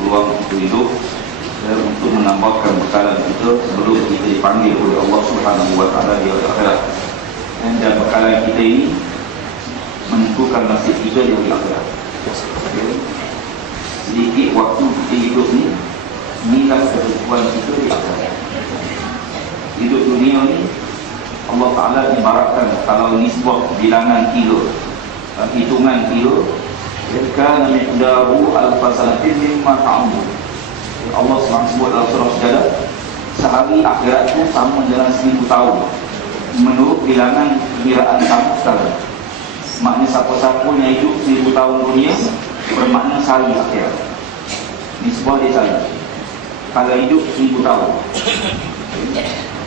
peluang untuk hidup untuk menambahkan bekalan kita sebelum kita dipanggil oleh Allah Subhanahu wa taala di akhirat. Dan bekalan kita ini menentukan nasib kita di akhirat. Sedikit waktu kita hidup ni, inilah ketentuan kita di akhirat. Hidup dunia ni Allah Ta'ala ibaratkan kalau nisbah bilangan kilo, hitungan kilo, kana miqdaru alfasanatin mimma ta'amun. Allah sebut dalam surah Sejadah, sehari akhirat itu sama dengan 1000 tahun menurut bilangan kiraan kamu sekarang. Maknanya siapa-siapa yang hidup 1000 tahun dunia bermakna sehari akhirat. Nisbah dia salah. Kalau hidup 1000 tahun,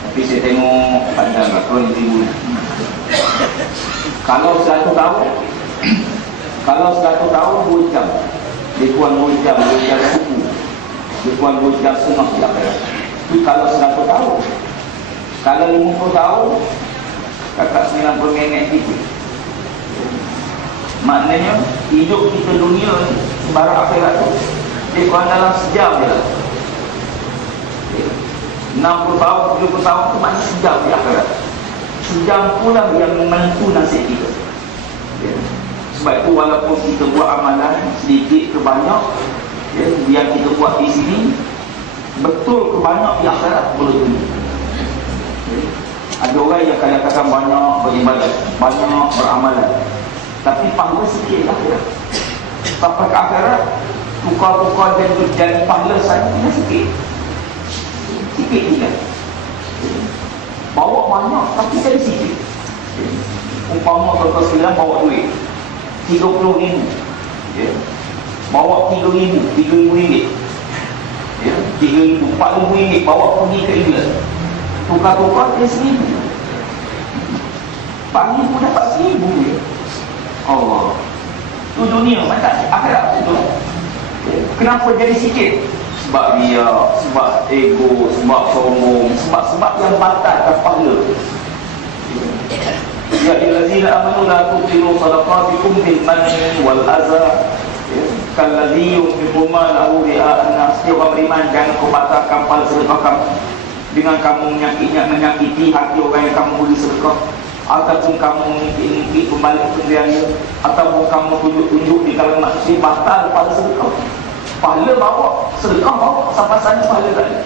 tapi saya tengok panjang berapa ribu. Kalau 100 tahun, kalau 100 tahun 2 jam, dia kurang 2 jam, 2 jam suku, dia kurang 2 jam setengah di akhirat. Itu kalau 100 tahun. Kalau 50 tahun, kakak 90 minit gitu. Maknanya hidup kita dunia ni barang akhirat tu dia kurang dalam sejam je lah. 60 tahun, 70 tahun tu maknanya sejam di akhirat. Sejam pula yang menentu nasib kita. Sebab itu walaupun kita buat amalan sedikit ke banyak, yang kita buat di sini betul ke banyak di akhirat boleh tunjuk. Ada orang yang kadang-kadang banyak beribadat, banyak beramalan, tapi pahala sikit lah akhirat. Sampai ke akhirat tukar-tukar jadi pahala saja sikit. Sikit juga. Bawa banyak tapi jadi sikit. Umpama tuan-tuan sekalian bawa duit 30,000, bawa 3,000 ringgit, 3,000, 4,000 ringgit bawa pergi ke England, tukar-tukar dia 1,000. 4,000 dapat 1,000 Allah. Itu dunia, macam akhirat itu. Kenapa jadi sikit? Sebab dia, sebab ego, sebab sombong, sebab yang batalkan pahala. Ya allazina amanu la tubtilu sadaqatikum bil manni wal adza kalladzi yunfiqu malahu ria'an nas. Orang beriman, jangan kau batalkan pahala sedekah kamu dengan kamu menyakiti hati orang yang kamu beri sedekah, ataupun kamu mengingkit kembali pemberiannya, ataupun kamu tunjuk-tunjuk di kalangan manusia, batal pahala sedekah. Pahala bawa, sedekah bawa, sampai sana pahala tak ada.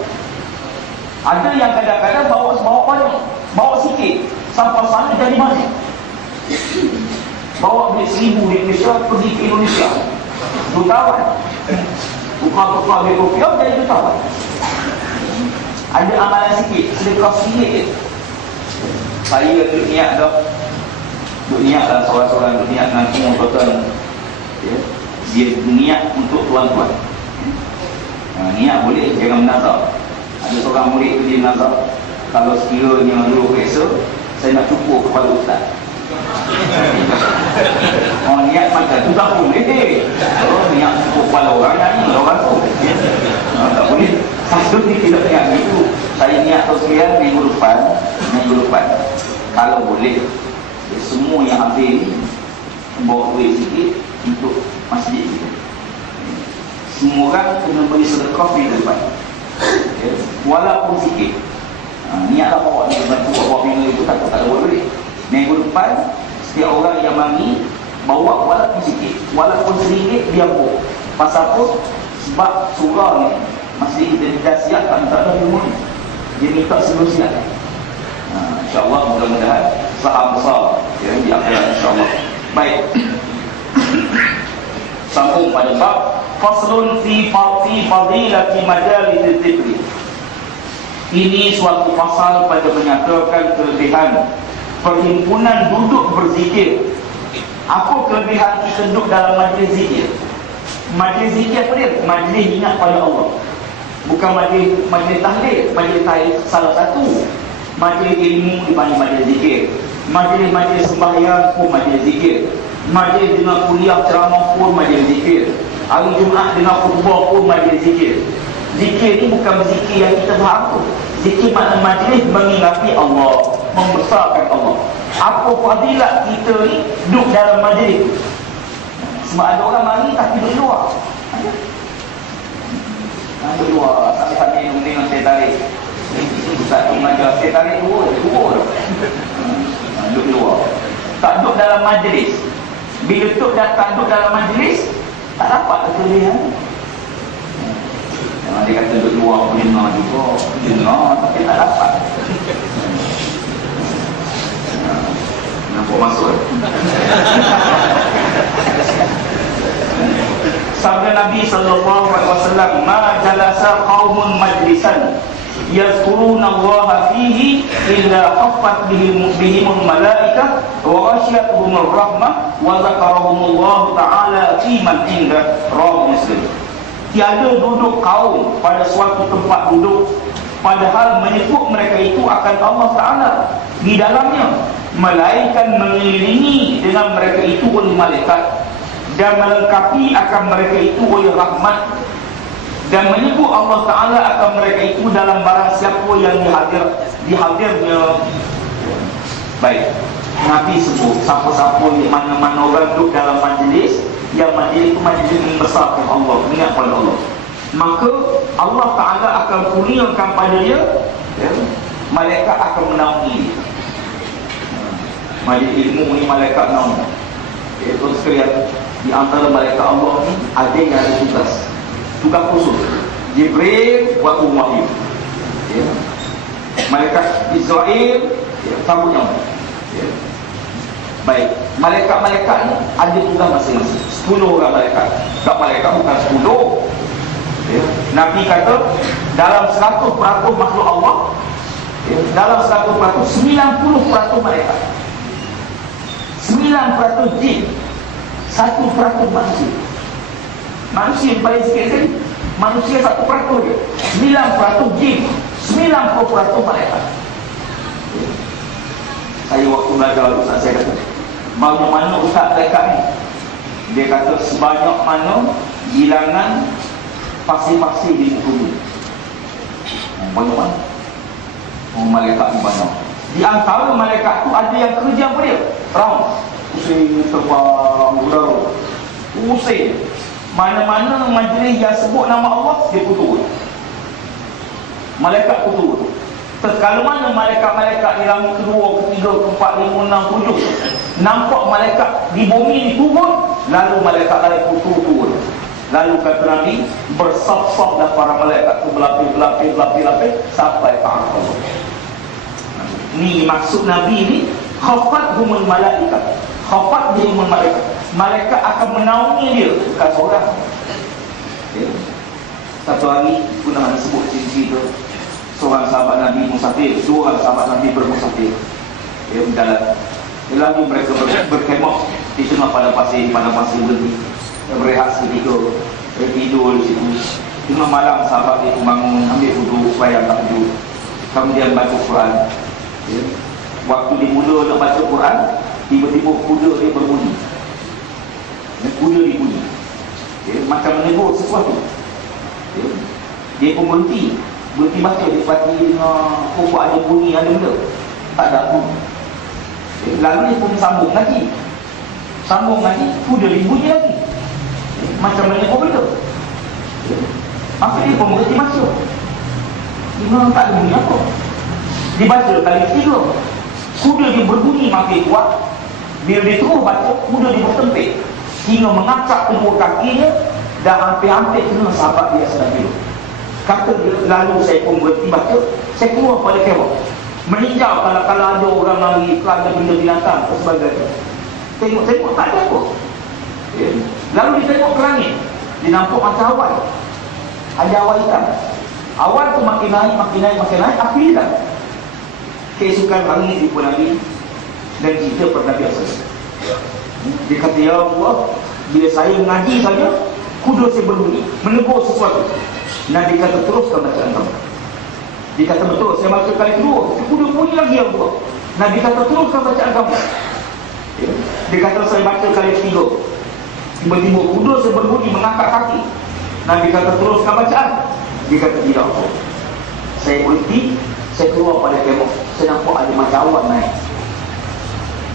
Ada yang kadang-kadang bawa banyak, bawa sikit, sampai sana jadi banyak. Bawa duit 1,000 di Malaysia, pergi ke Indonesia, jutawan. Bukan duit rupiah, jadi jutawan. Ada amalan sikit, sedekah sikit je. Saya duduk niat dah, seorang-seorang duduk niat nanti tuan-tuan, dia niat untuk tuan-tuan. Niat boleh, jangan menazar. Ada seorang murid tu dia menazar, kalau sekiranya dulu biasa, saya nak cukur kepala ustaz. Niat macam tu tak boleh. Niat cukur kepala orang nyanyi, orang tu tak boleh. Satu ni tidak niat itu. Saya niat tu sekalian minggu depan, kalau boleh, semua yang ambil bawa duit sikit untuk masjid kita. Semua orang kena beri sedekah minggu depan, walaupun sikit. Niatlah bawa ni bantu bawa minggu itu, tak ada duit. Minggu depan setiap orang yang mandi bawa walaupun sikit, walaupun RM1 dia bawa. Pasal apa? Sebab surah ni masih kita siapkan, tak ada ilmu ni, dia minta sebelum siap. InsyaAllah mudah-mudahan saham besar di akhirat insyaAllah. Baik, sambung pada bab faslun fi fadilati majalis dzikri. Ini suatu pasal pada menyatakan kelebihan perhimpunan duduk berzikir. Apa kelebihan kita duduk dalam majlis zikir? Majlis zikir apa dia? Majlis ingat pada Allah. Bukan majlis tahlil. Majlis tahlil salah satu. Majlis ilmu dipanggil majlis zikir. Majlis sembahyang pun majlis zikir. Majlis dengan kuliah ceramah pun majlis zikir. Hari Jumaat dengan khutbah pun majlis zikir. Zikir ni bukan zikir yang kita faham tu. Zikir makna majlis mengingati Allah, membesarkan Allah. Apa fadilat kita ni duduk dalam majlis? Sebab ada orang mari tapi duduk luar. Duduk luar. Sambil tengok saya tarik. Ustaz tu mengajar, saya tarik turun. Duduk luar. Tak duduk dalam majlis. Bila tak duduk dalam majlis, tak dapat ketulihan. Dia kata duduk luar pun dengar juga. Dengar tapi tak dapat. Nampak masuk. Sabda Nabi sallallahu alaihi wasallam, "Ma jalasa qaumun majlisan yazkuruna Allah fihi illa haffat bihimul malaikah wa ghasyiyatuhumur rahmah wa zakarahumullah ta'ala fi man inda rawi Muslim." Tiada duduk kaum pada suatu tempat duduk padahal menyebut mereka itu akan Allah Ta'ala di dalamnya, malaikat mengelilingi dengan mereka itu oleh malaikat dan melengkapi akan mereka itu oleh rahmat, dan menyebut Allah Ta'ala akan mereka itu dalam barang siapa yang dihadirnya. Baik, Nabi sebut siapa-siapa di mana-mana orang duduk dalam majlis, yang majlis itu majlis yang membesarkan Allah, ingat pada Allah, maka Allah Ta'ala akan kurniakan pada dia, malaikat akan menaungi dia. Majlis ilmu ni malaikat naungi. Terus sekalian, di antara malaikat Allah ni ada yang ada tugas khusus. Jibril buat wahyu, malaikat Israel sambut nyawa. Baik, malaikat-malaikat ni ada tugas masing-masing. 10 orang malaikat. Tak malaikat bukan 10. Nabi kata dalam 100% makhluk Allah, dalam 100% 90% malaikat, 9% jin, 1% manusia. Manusia yang paling sikit sekali. Manusia 1% je. 9% jin, 90% malaikat. Saya waktu belajar Ustaz, saya kata, banyak mana Ustaz malaikat ni? Dia kata sebanyak mana bilangan pasir-pasir di muka bumi. Banyak mana? Malaikat ni banyak. Di antara malaikat tu ada yang kerja apa dia? Round, pusing, terbang, udara, pusing. Mana-mana majlis yang sebut nama Allah, dia putus. Malaikat putus. Kalau mana malaikat-malaikat di langit kedua, ketiga, keempat, lima, enam, tujuh, nampak malaikat di bumi ni turun, lalu malaikat lain putus turun. Lalu kata Nabi, bersaf-saflah para malaikat tu berlapis-lapis sampai ke Allah. Ni maksud Nabi ni, khafat humul malaikat. Khafat humul malaikat. Malaikat akan menaungi dia, bukan seorang. Satu hari pernah disebut cerita seorang sahabat Nabi musafir, 2 orang sahabat Nabi bermusafir. Berjalan. Lalu mereka berkemah di tengah padang pasir berhenti. Berehat seketika, tidur di situ. Tengah malam sahabat itu bangun, ambil wuduk supaya tak tidur. Kemudian baca Quran. Waktu dia mula nak baca Quran, tiba-tiba kuda dia berbunyi. Kuda dia bunyi, macam menegur sesuatu. Dia pun berhenti baca. Dia pasti kok ada bunyi, ada benda. Tak ada bunyi. Lalu dia pun sambung lagi, kuda dia bunyi lagi, macam menegur benda. Maka dia pun berhenti baca. Tak ada bunyi apa. Dibaca kali ketiga, kuda dia berbunyi makin kuat. Bila dia terus baca, kuda dia bertempik hingga mengacak kedua kakinya dan hampir-hampir kena sahabat dia sedang tidur. Kata dia, lalu saya pun berhenti baca. Saya keluar pada kemah, meninjau kalau ada orang lari, kalau ada benda binatang dan sebagainya. Tengok tak ada apa. Lalu dia tengok ke langit, dia nampak macam awan. Ada awan hitam. Awan tu makin naik, api hilang. Keesokan hari dia pun Nabi dan cerita pada Nabi SAW. Dia kata, ya Allah, bila saya mengaji saja, kuda saya berbunyi, menegur sesuatu. Nabi kata, teruskan bacaan kamu. Dia kata, betul, saya baca kali kedua, kuda bunyi lagi, ya Allah. Nabi kata, teruskan bacaan kamu. Dia kata, saya baca kali ketiga, tiba-tiba kuda saya berbunyi, mengangkat kaki. Nabi kata, teruskan bacaan. Dia kata, tidak, Allah. Saya berhenti, saya keluar pada kemah, saya nampak ada macam awan naik.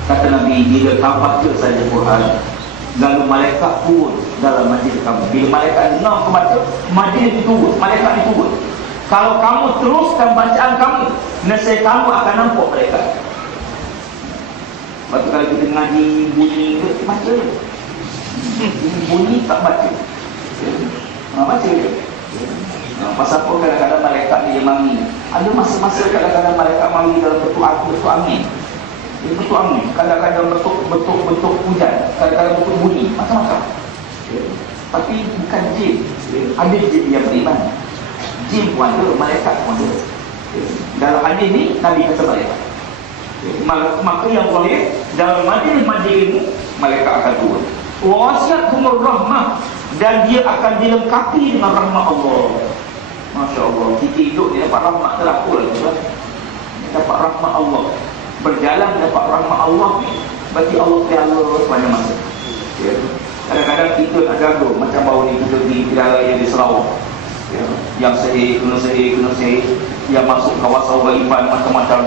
Kata Nabi, bila tamat je saja Quran, lalu malaikat turun dalam majlis kamu. Bila malaikat dengar kau baca, majlis itu turun, malaikat itu turun. Kalau kamu teruskan bacaan kamu, nescaya kamu akan nampak malaikat. Lepas tu kalau kita ngaji bunyi ke, baca je. Bunyi tak baca. Baca je. Pasal apa kadang-kadang malaikat dia mari. Ada masa-masa kadang-kadang malaikat mari dalam bentuk angin. Bentuk angin. Kadang-kadang bentuk hujan. Kadang-kadang bentuk bunyi. Macam-macam. Tapi bukan jin. Ada jin yang beriman. Jin pun ada, malaikat pun ada. Dalam hadis ni Nabi kata malaikat. Maka yang boleh dalam majlis-majlis ini malaikat akan turun. Wasiatumur rahmah, dan dia akan dilengkapi dengan rahmat Allah. Masya Allah, kita hidup ni dapat rahmat terlaku lah. Dapat rahmat Allah. Berjalan dapat rahmat Allah ni, berarti Allah piala sepanjang masa. Kadang-kadang kita nak jaga. Macam baru ni kita pergi pilihan raya di Sarawak, yang sehir, kena sehir, yang masuk kawasan Waliban macam-macam.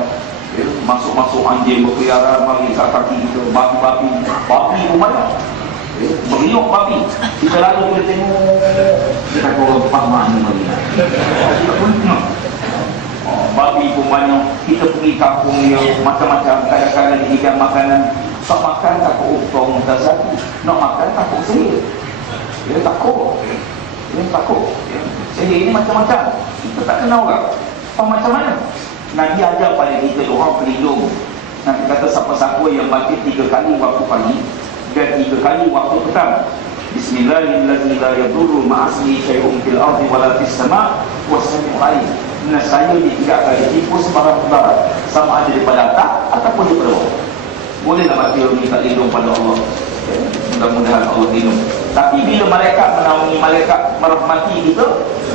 Masuk-masuk anjing berkeliaran, mari kat kaki kita, babi pun banyak. Beriuk babi. Kita lalu kita tengok, kita korang paman ni mari. Babi pun banyak. Kita pergi kampung dia, macam-macam. Kadang-kadang dihidang makanan. Tak makan takut utong dan satu. Nak makan takut sihir. Dia takut. Sihir ini macam-macam. Kita tak kenal orang. Macam mana? Nabi ajar pada kita doa pelindung. Nabi kata siapa-siapa yang baca 3 kali waktu pagi dan 3 kali waktu petang. Bismillahirrahmanirrahim. La yadurru ma'asmi syai'un fil ardi wala fis sama' was-sami'ul 'alim. Saya ni tidak akan ditipu sebarang perkara, sama ada daripada atas ataupun daripada bawah. Bolehlah mati minta lindung pada Allah. Mudah-mudahan Allah lindung. Tapi bila malaikat menaungi, malaikat merahmati kita,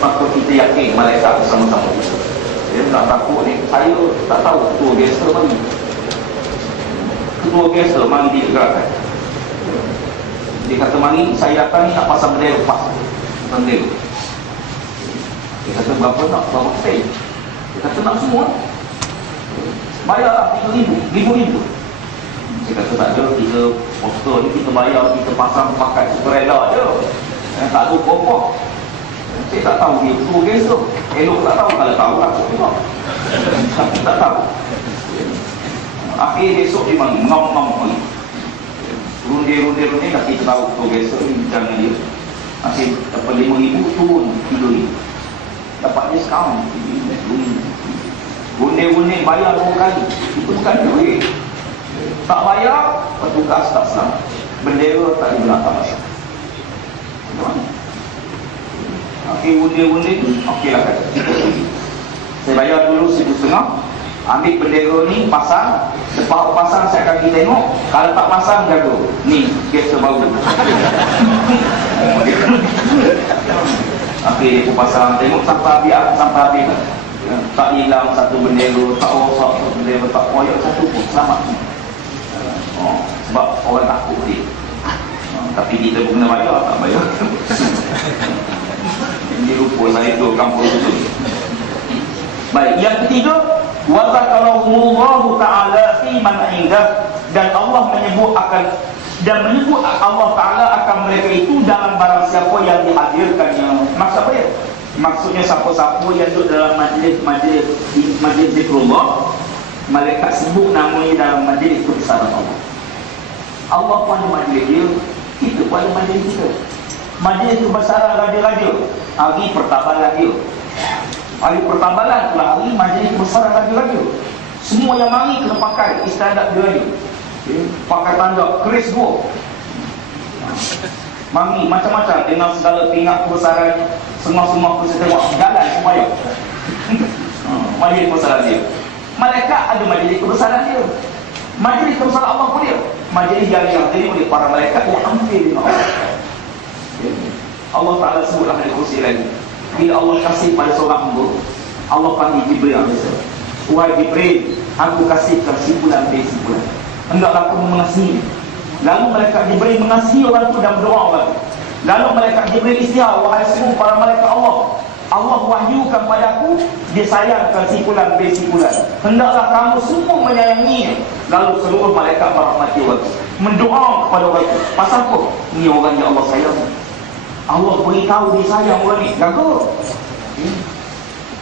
maka kita yakin malaikat bersama-sama kita. Dia tak takut ni. Saya tak tahu ketua biasa mari. Ketua biasa mari digerakkan. Dia kata mari, saya datang ni nak pasang bendera pas. Bendera. Dia kata berapa nak? Berapa sen? Dia kata nak semua. Bayarlah 3,000. Dia kata tak ada, kita poster ni kita bayar, kita pasang pakai sukarela je. Tak ada apa-apa. Saya tak tahu dia ketua biasa. Elok tak tahu, kalau tahu lah aku tengok. Tapi tak tahu. Akhir besok dia mengam-ngam lagi. Runde dah kita tahu ketua biasa ni jangan dia. Akhir dapat 5,000 turun 3,000. Dapat diskaun. Runde bayar 2 kali. Itu bukan duit. Tak bayar, petugas tak selamat. Bendera tak dibelakang masyarakat. Okey, undir-undir ni, okeylah kata. Saya bayar dulu 1,500. Ambil bendera ni, pasang. Lepas pasang, saya akan pergi tengok. Kalau tak pasang, jaga. Ni, biasa baru. Okey, dia pun pasang. Tengok sampai habis. Tak hilang satu bendera, tak rosak satu bendera, tak koyak satu pun. Selamat. Sebab orang takut dia. Tapi kita pun kena bayar, tak bayar. Ini lupa saya tu kampung tu. Baik, yang ketiga, wa zakarallahu ta'ala fi man 'indah, dan Allah menyebut Allah Ta'ala akan mereka itu dalam barang siapa yang dihadirkannya. Maksud apa ya? Maksudnya siapa-siapa yang duduk dalam majlis zikrullah, malaikat sebut namanya dalam majlis kebesaran Allah. Allah pun ada majlis dia, kita pun ada majlis kita. Majlis kebesaran raja-raja, hari pertabalan dia. Hari pertabalan pula hari majlis kebesaran raja-raja. Semua yang mari kena pakai istiadat dia raja. Pakai tanda keris dua. Mari macam-macam dengan segala tingkat kebesaran, semua persetujuan jalan supaya majlis kebesaran dia. Malaikat ada majlis kebesaran dia. Majlis kebesaran Allah pun dia. Majlis yang dihadiri oleh para malaikat yang hampir dengan Allah. Allah Ta'ala sebutlah di kursi lagi. Bila Allah kasih pada seorang hamba, Allah panggil Jibril AS. Wahai Jibril, aku kasihkan simpulan dari simpulan. Hendaklah kamu mengasihi. Lalu malaikat Jibril mengasihi orang itu dan berdoa orang itu. Lalu malaikat Jibril istighfar, wahai semua para malaikat Allah, Allah wahyukan padaku, dia sayangkan simpulan dari simpulan. Hendaklah kamu semua menyayanginya. Lalu seluruh malaikat merahmati orang itu, mendoa kepada orang itu. Pasal apa? Ini orang yang Allah sayang. Allah beritahu dia sayang orang ni, gagal.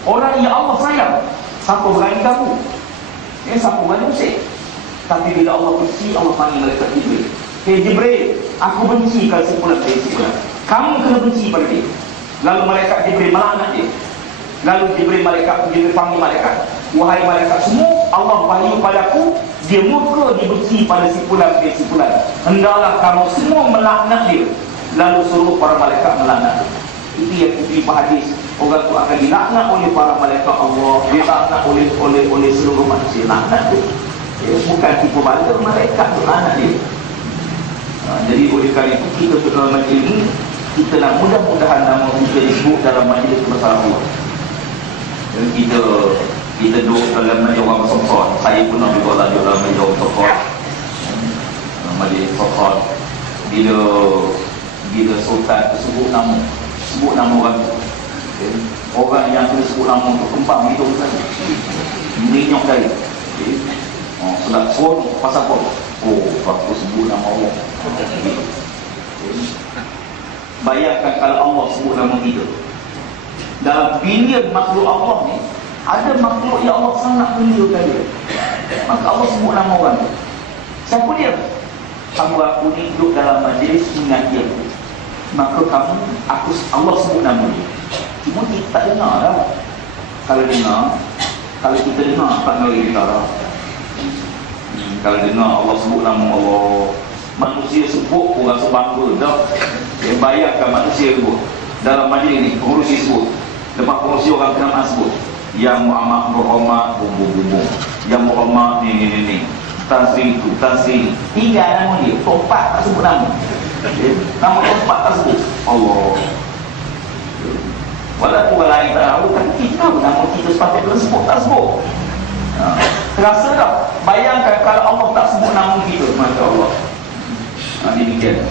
Orang yang Allah sayang, siapa berani kamu? Siapa berani usik? Tapi bila Allah benci, Allah panggil malaikat Jibril. Hey Jibril, aku benci kalau sepulang dari sepulang. Kamu kena benci pada dia. Lalu malaikat Jibril melaknat dia. Lalu Jibril panggil malaikat, wahai malaikat semua, Allah wahyu padaku, dia murka, dia benci pada sepulang dari sepulang. Hendaklah kamu semua melaknat dia. Lalu suruh para malaikat melaknat dia. Itu yang diberi hadis. Orang tu akan dilaknat oleh para malaikat Allah, dilaknat oleh seluruh manusia. Laknat dia. Bukan tipu bala, malaikat tu laknat dia. Jadi oleh kerana itu kita dalam majlis ini, kita nak mudah-mudahan nama kita disebut dalam majlis kebesaran Allah. Dan kita duduk dalam majlis orang sokot. Saya pun nak juga lanjut dalam majlis orang sokot. Majlis sokot, bila sultan tersebut nama orang tu, orang yang tersebut nama tu kembang hidup saja, minyak dari sedap pun pasal pun, aku sebut nama Allah. Bayangkan kalau Allah sebut nama kita. Dalam bilion makhluk Allah ni, ada makhluk yang Allah sangat muliakan dia, maka Allah sebut nama orang tu. Siapa dia? Aku ni duduk dalam majlis ingat dia, maka Allah sebut nama dia. Cuma kita tak dengar lah. Kalau kita dengar tak ngeri kita lah. Kalau dengar Allah sebut nama Allah, manusia sebut pun rasa bangga dah. Bayangkan manusia sebut dalam majlis ni, pengurusi sebut, lepas pengurusi orang kenal sebut, yang Muhammad berhormat bum-bum-bum, yang Muhammad ni Tazri tu, Tazri, tiga nama dia, tempat tak sebut nama. Nama tempat tak sebut Allah. Walaupun orang lain tak tahu, tapi kita tahu nama kita sepatutnya sebut, tak sebut. Terasa tak? Bayangkan kalau Allah tak sebut nama kita, Masya Allah. Demikian.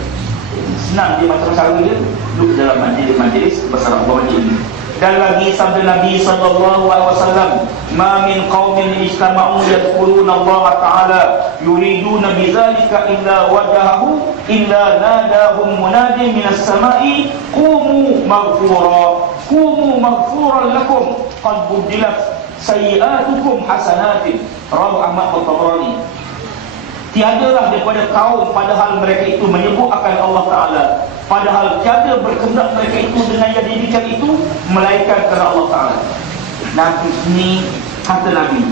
Senang dia macam cara dia duduk dalam majlis bersama Allah ini. Dan lagi sabda Nabi sallallahu alaihi wasallam, "Ma min qaumin ijtama'u yadhkuruna Allah Ta'ala yuriduna bidzalika illa wajahahu illa nadahum munadi minas sama'i qumu maghfuran lakum qad budilat sayyi'atukum hasanatin." Rawahu Ahmad wa Tabrani. Tiadalah daripada kaum padahal mereka itu menyebut akan Allah Ta'ala, padahal tiada berkehendak mereka itu dengan yang demikian itu melainkan kerana Allah Ta'ala. Nabi ini kata Nabi,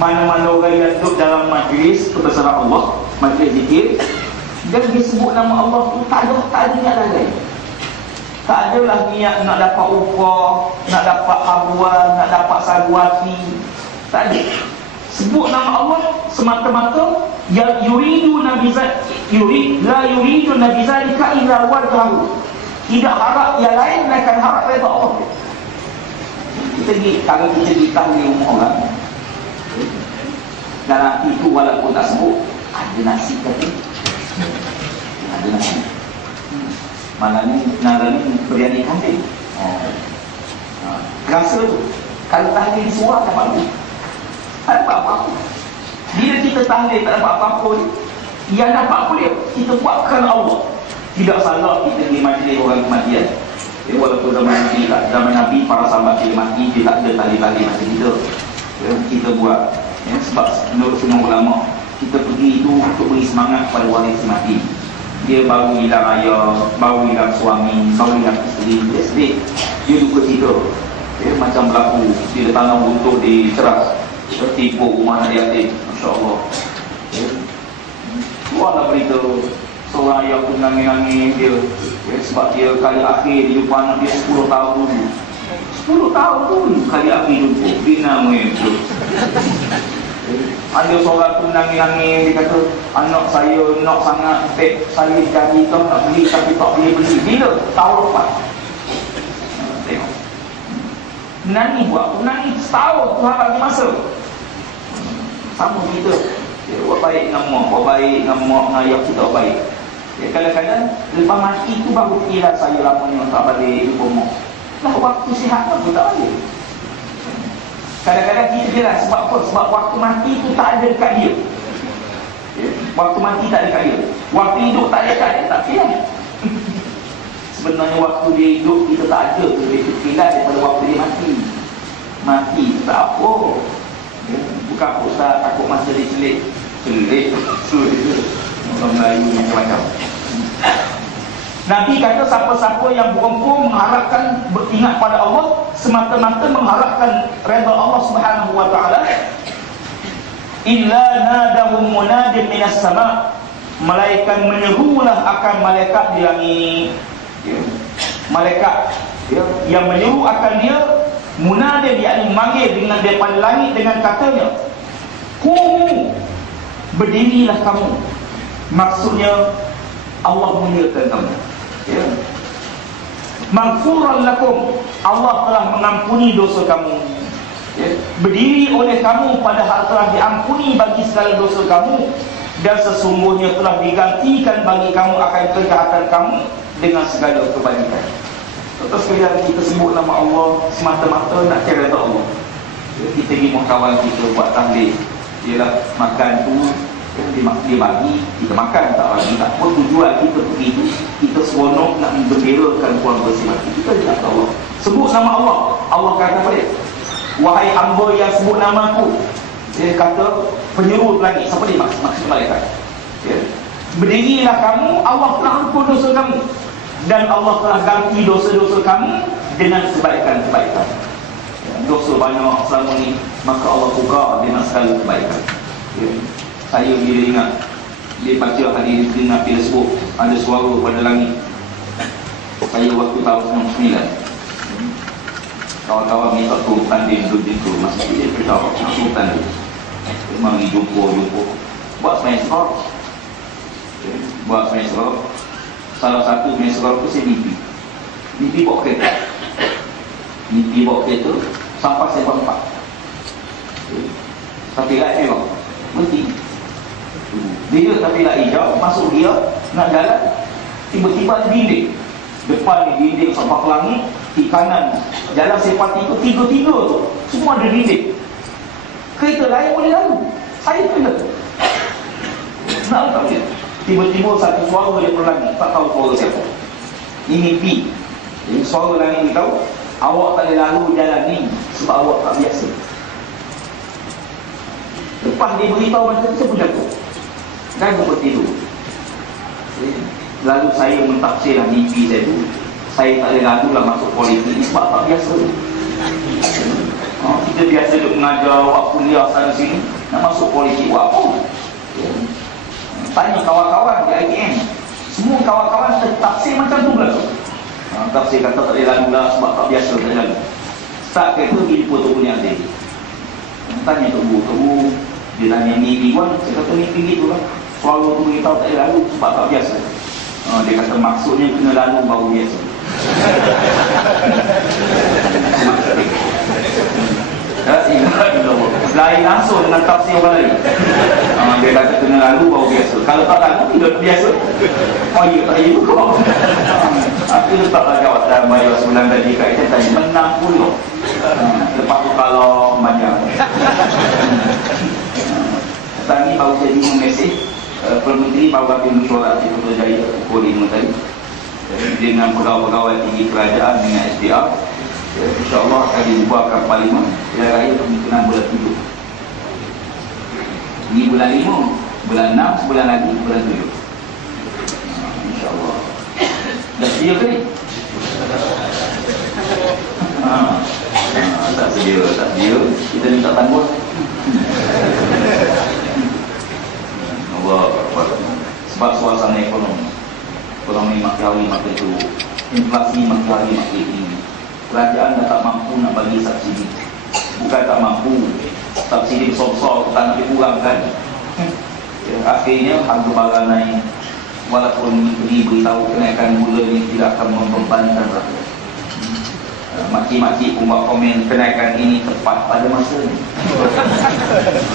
mana-mana orang yang duduk dalam majlis kebesaran Allah, majlis zikir, dan disebut nama Allah itu tak ada niat lain. Tak adalah niat nak dapat upah, nak dapat habuan, nak dapat saguati. Tak ada. Sebut nama Allah semata-mata yang yuridu nabi la yuridu nabi zalika illa wajhahu. Tidak harap yang lain, melainkan harap redha Allah. Kalau kita dikahwin rumah orang, dalam hati itu walaupun tak sebut, ada nasi tadi, ada nasi. Malam ni biryani kambing. Rasa tu kalau tahlil suara tak malu, tak dapat apa-apa. Bila kita tahlil tak dapat apa-apa ni, yang dapat apa dia? Kita buatkan Allah. Tidak salah kita di majlis orang kematian. Walaupun zaman Nabi para sahabat dia mati, dia tak ada tahlil-tahlil macam kita. Kita buat. Sebab menurut semua ulama, kita pergi itu untuk beri semangat pada waris mati. Dia baru hilang ayah, baru hilang suami, baru hilang isteri, dia sedih, dia duka cita. Macam berlaku dia tanam buntut di ceras, tipu rumah anak yatim. Masya Allah. Keluarlah berita seorang ayah pun nangis-nangis dia, sebab dia kali akhir dia jumpa anak dia 10 tahun dulu. 10 tahun dulu kali akhir jumpa, bina mereka. Ada seorang tu nangis-nangis, dia kata, anak saya nak sangat saya jadi kau nak beli tapi tak boleh beli. Bila? Tahun lepas. Tengok. Nangis buat apa? Nangis setahun tu habis masa. Sama kita. Buat baik dengan mak, buat baik dengan mak, dengan ayah kita buat baik. Kadang-kadang lepas mati tu baru kira saya lamanya tak balik jumpa mak. Lah waktu sihat pun tak balik. Kadang-kadang kita kira sebab apa? Sebab waktu mati tu tak ada dekat dia. Waktu mati tak ada dekat dia. Waktu hidup tak ada dekat dia, tak kira. sebenarnya waktu dia hidup kita tak ada tu, dia terkilat daripada waktu dia mati tak apa ya. Bukan Ustaz takut masa dia celik orang Melayu macam-macam. Nabi kata siapa-siapa yang berkumpul mengharapkan beringat pada Allah semata-mata mengharapkan redha Allah Subhanahu wa taala, illa nadahum munadin minas sama, malaikat menyerulah akan malaikat di langit ya. Malaikat ya, yang menyeru akan dia, munadin yakni memanggil dengan daripada langit dengan katanya, kumu, berdirilah kamu. Maksudnya Allah muliakan kamu ya. Maghfuran lakum, Allah telah mengampuni dosa kamu ya. Berdiri oleh kamu padahal telah diampuni bagi segala dosa kamu, dan sesungguhnya telah digantikan bagi kamu akan kejahatan kamu dengan segala kebaikan. Terus sekalian kita sebut nama Allah semata-mata nak cari redha Allah ya. Kita pergi kawan kita buat tahlil, ialah makan tu dia bagi, kita makan tak bagi, tak apa tujuan kita pergi itu, kita seronok nak menggembirakan keluarga si mati. Kita tidak tahu Allah, sebut nama Allah. Allah kata apa dia? Wahai hamba yang sebut nama aku, dia kata penyeru langit. Siapa dia? Maksud malaikat ya. Berdirilah kamu, Allah telah ampun dosa kamu, dan Allah telah ganti dosa-dosa kamu dengan kebaikan-kebaikan ya. Dosa banyak selama ni, maka Allah buka dengan segala kebaikan ya. Saya bila ingat dia baca hadis ingat bila sebut ada suara pada langit. Saya waktu tahun 99 kawan-kawan minta turun tanding duduk itu, masih dia beritahu nak turun tanding, mari jumpa buat semester salah satu semester tu saya mimpi bawa kereta sampai saya buat 4 tapi lah memang berhenti. Bila tapi lah hijau, masuk dia nak jalan, tiba-tiba ada dinding depan ni, dinding sampai ke langit, di kanan jalan sepati itu tiga-tiga tu semua ada dinding. Kereta lain boleh lalu, saya kena nak tahu dia. Tiba-tiba satu suara dia langit, tak tahu suara siapa. Ini mimpi. Jadi suara langit ni tahu, awak tak boleh lalu jalan ni sebab awak tak biasa. Lepas dia beritahu macam tu, saya pun jatuh dan bertidur. Lalu saya mentafsirkan mimpi saya tu, saya tak boleh lalu lah masuk politik sebab tak biasa. Kita biasa duduk mengajar, buat kuliah sana sini, nak masuk politik buat apa? Tanya kawan-kawan di ITM, semua kawan-kawan tafsir macam tu lah. Tafsir kata tak boleh lalu lah sebab tak biasa tak lalu. Start kereta pergi jumpa tu punya adik, tanya tu guru, dia tanya mimpi pun, saya kata mimpi gitu lah. Suara tu beritahu tak boleh lalu sebab tak biasa. Dia kata maksudnya kena lalu baru biasa. Lain langsung dengan tafsir orang lain. Dia kata kena lalu baru biasa. Kalau tak lalu tidak biasa. Oh iya tak iya kok. Aku letaklah jawatan bayar sebulan tadi kat kita tadi menang puluh. Lepas tu kalau macam tadi baru jadi mesej Perdana Menteri baru bagi mesyuarat di Putrajaya pukul 5 tadi dengan pegawai-pegawai tinggi kerajaan dengan SDR. InsyaAllah akan dibubarkan Parlimen Pilihan Raya kemungkinan bulan 7. Ini bulan 5, bulan 6, sebulan lagi bulan 7. InsyaAllah. Dah sedia ke ni? Tak sedia. Kita minta tangguh. Sebab suasana ekonomi makin hari makin teruk, inflasi makin hari makin tinggi. Kerajaan dah tak mampu nak bagi subsidi. Bukan tak mampu, subsidi besar-besar tak nak dikurangkan. Akhirnya harga barang naik. Walaupun Menteri beritahu kenaikan gula ini tidak akan membebankan rakyat. Makcik-makcik pun buat komen kenaikan ini tepat pada masa ini.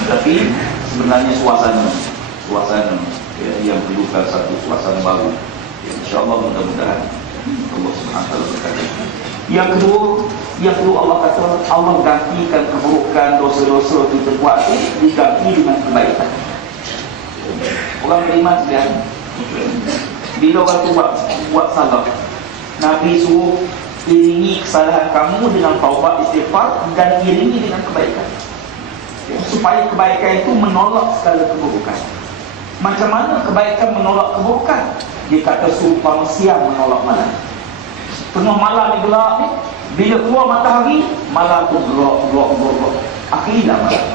Tapi sebenarnya suasana yang perlukan satu suasana baru. InsyaAllah mudah-mudahan Allah SWT berkata. Yang kedua Allah kata Allah gantikan keburukan dosa-dosa kita buat itu diganti dengan kebaikan. Orang beriman sekalian, bila orang tu buat salah, Nabi suruh iringi kesalahan kamu dengan taubat istighfar dan iringi dengan kebaikan, supaya kebaikan itu menolak segala keburukan. Macam mana kebaikan menolak keburukan? Dia kata seumpama siang menolak malam. Tengah malam ni gelap ni, bila keluar matahari, malam tu gelap. Akhirnya malam.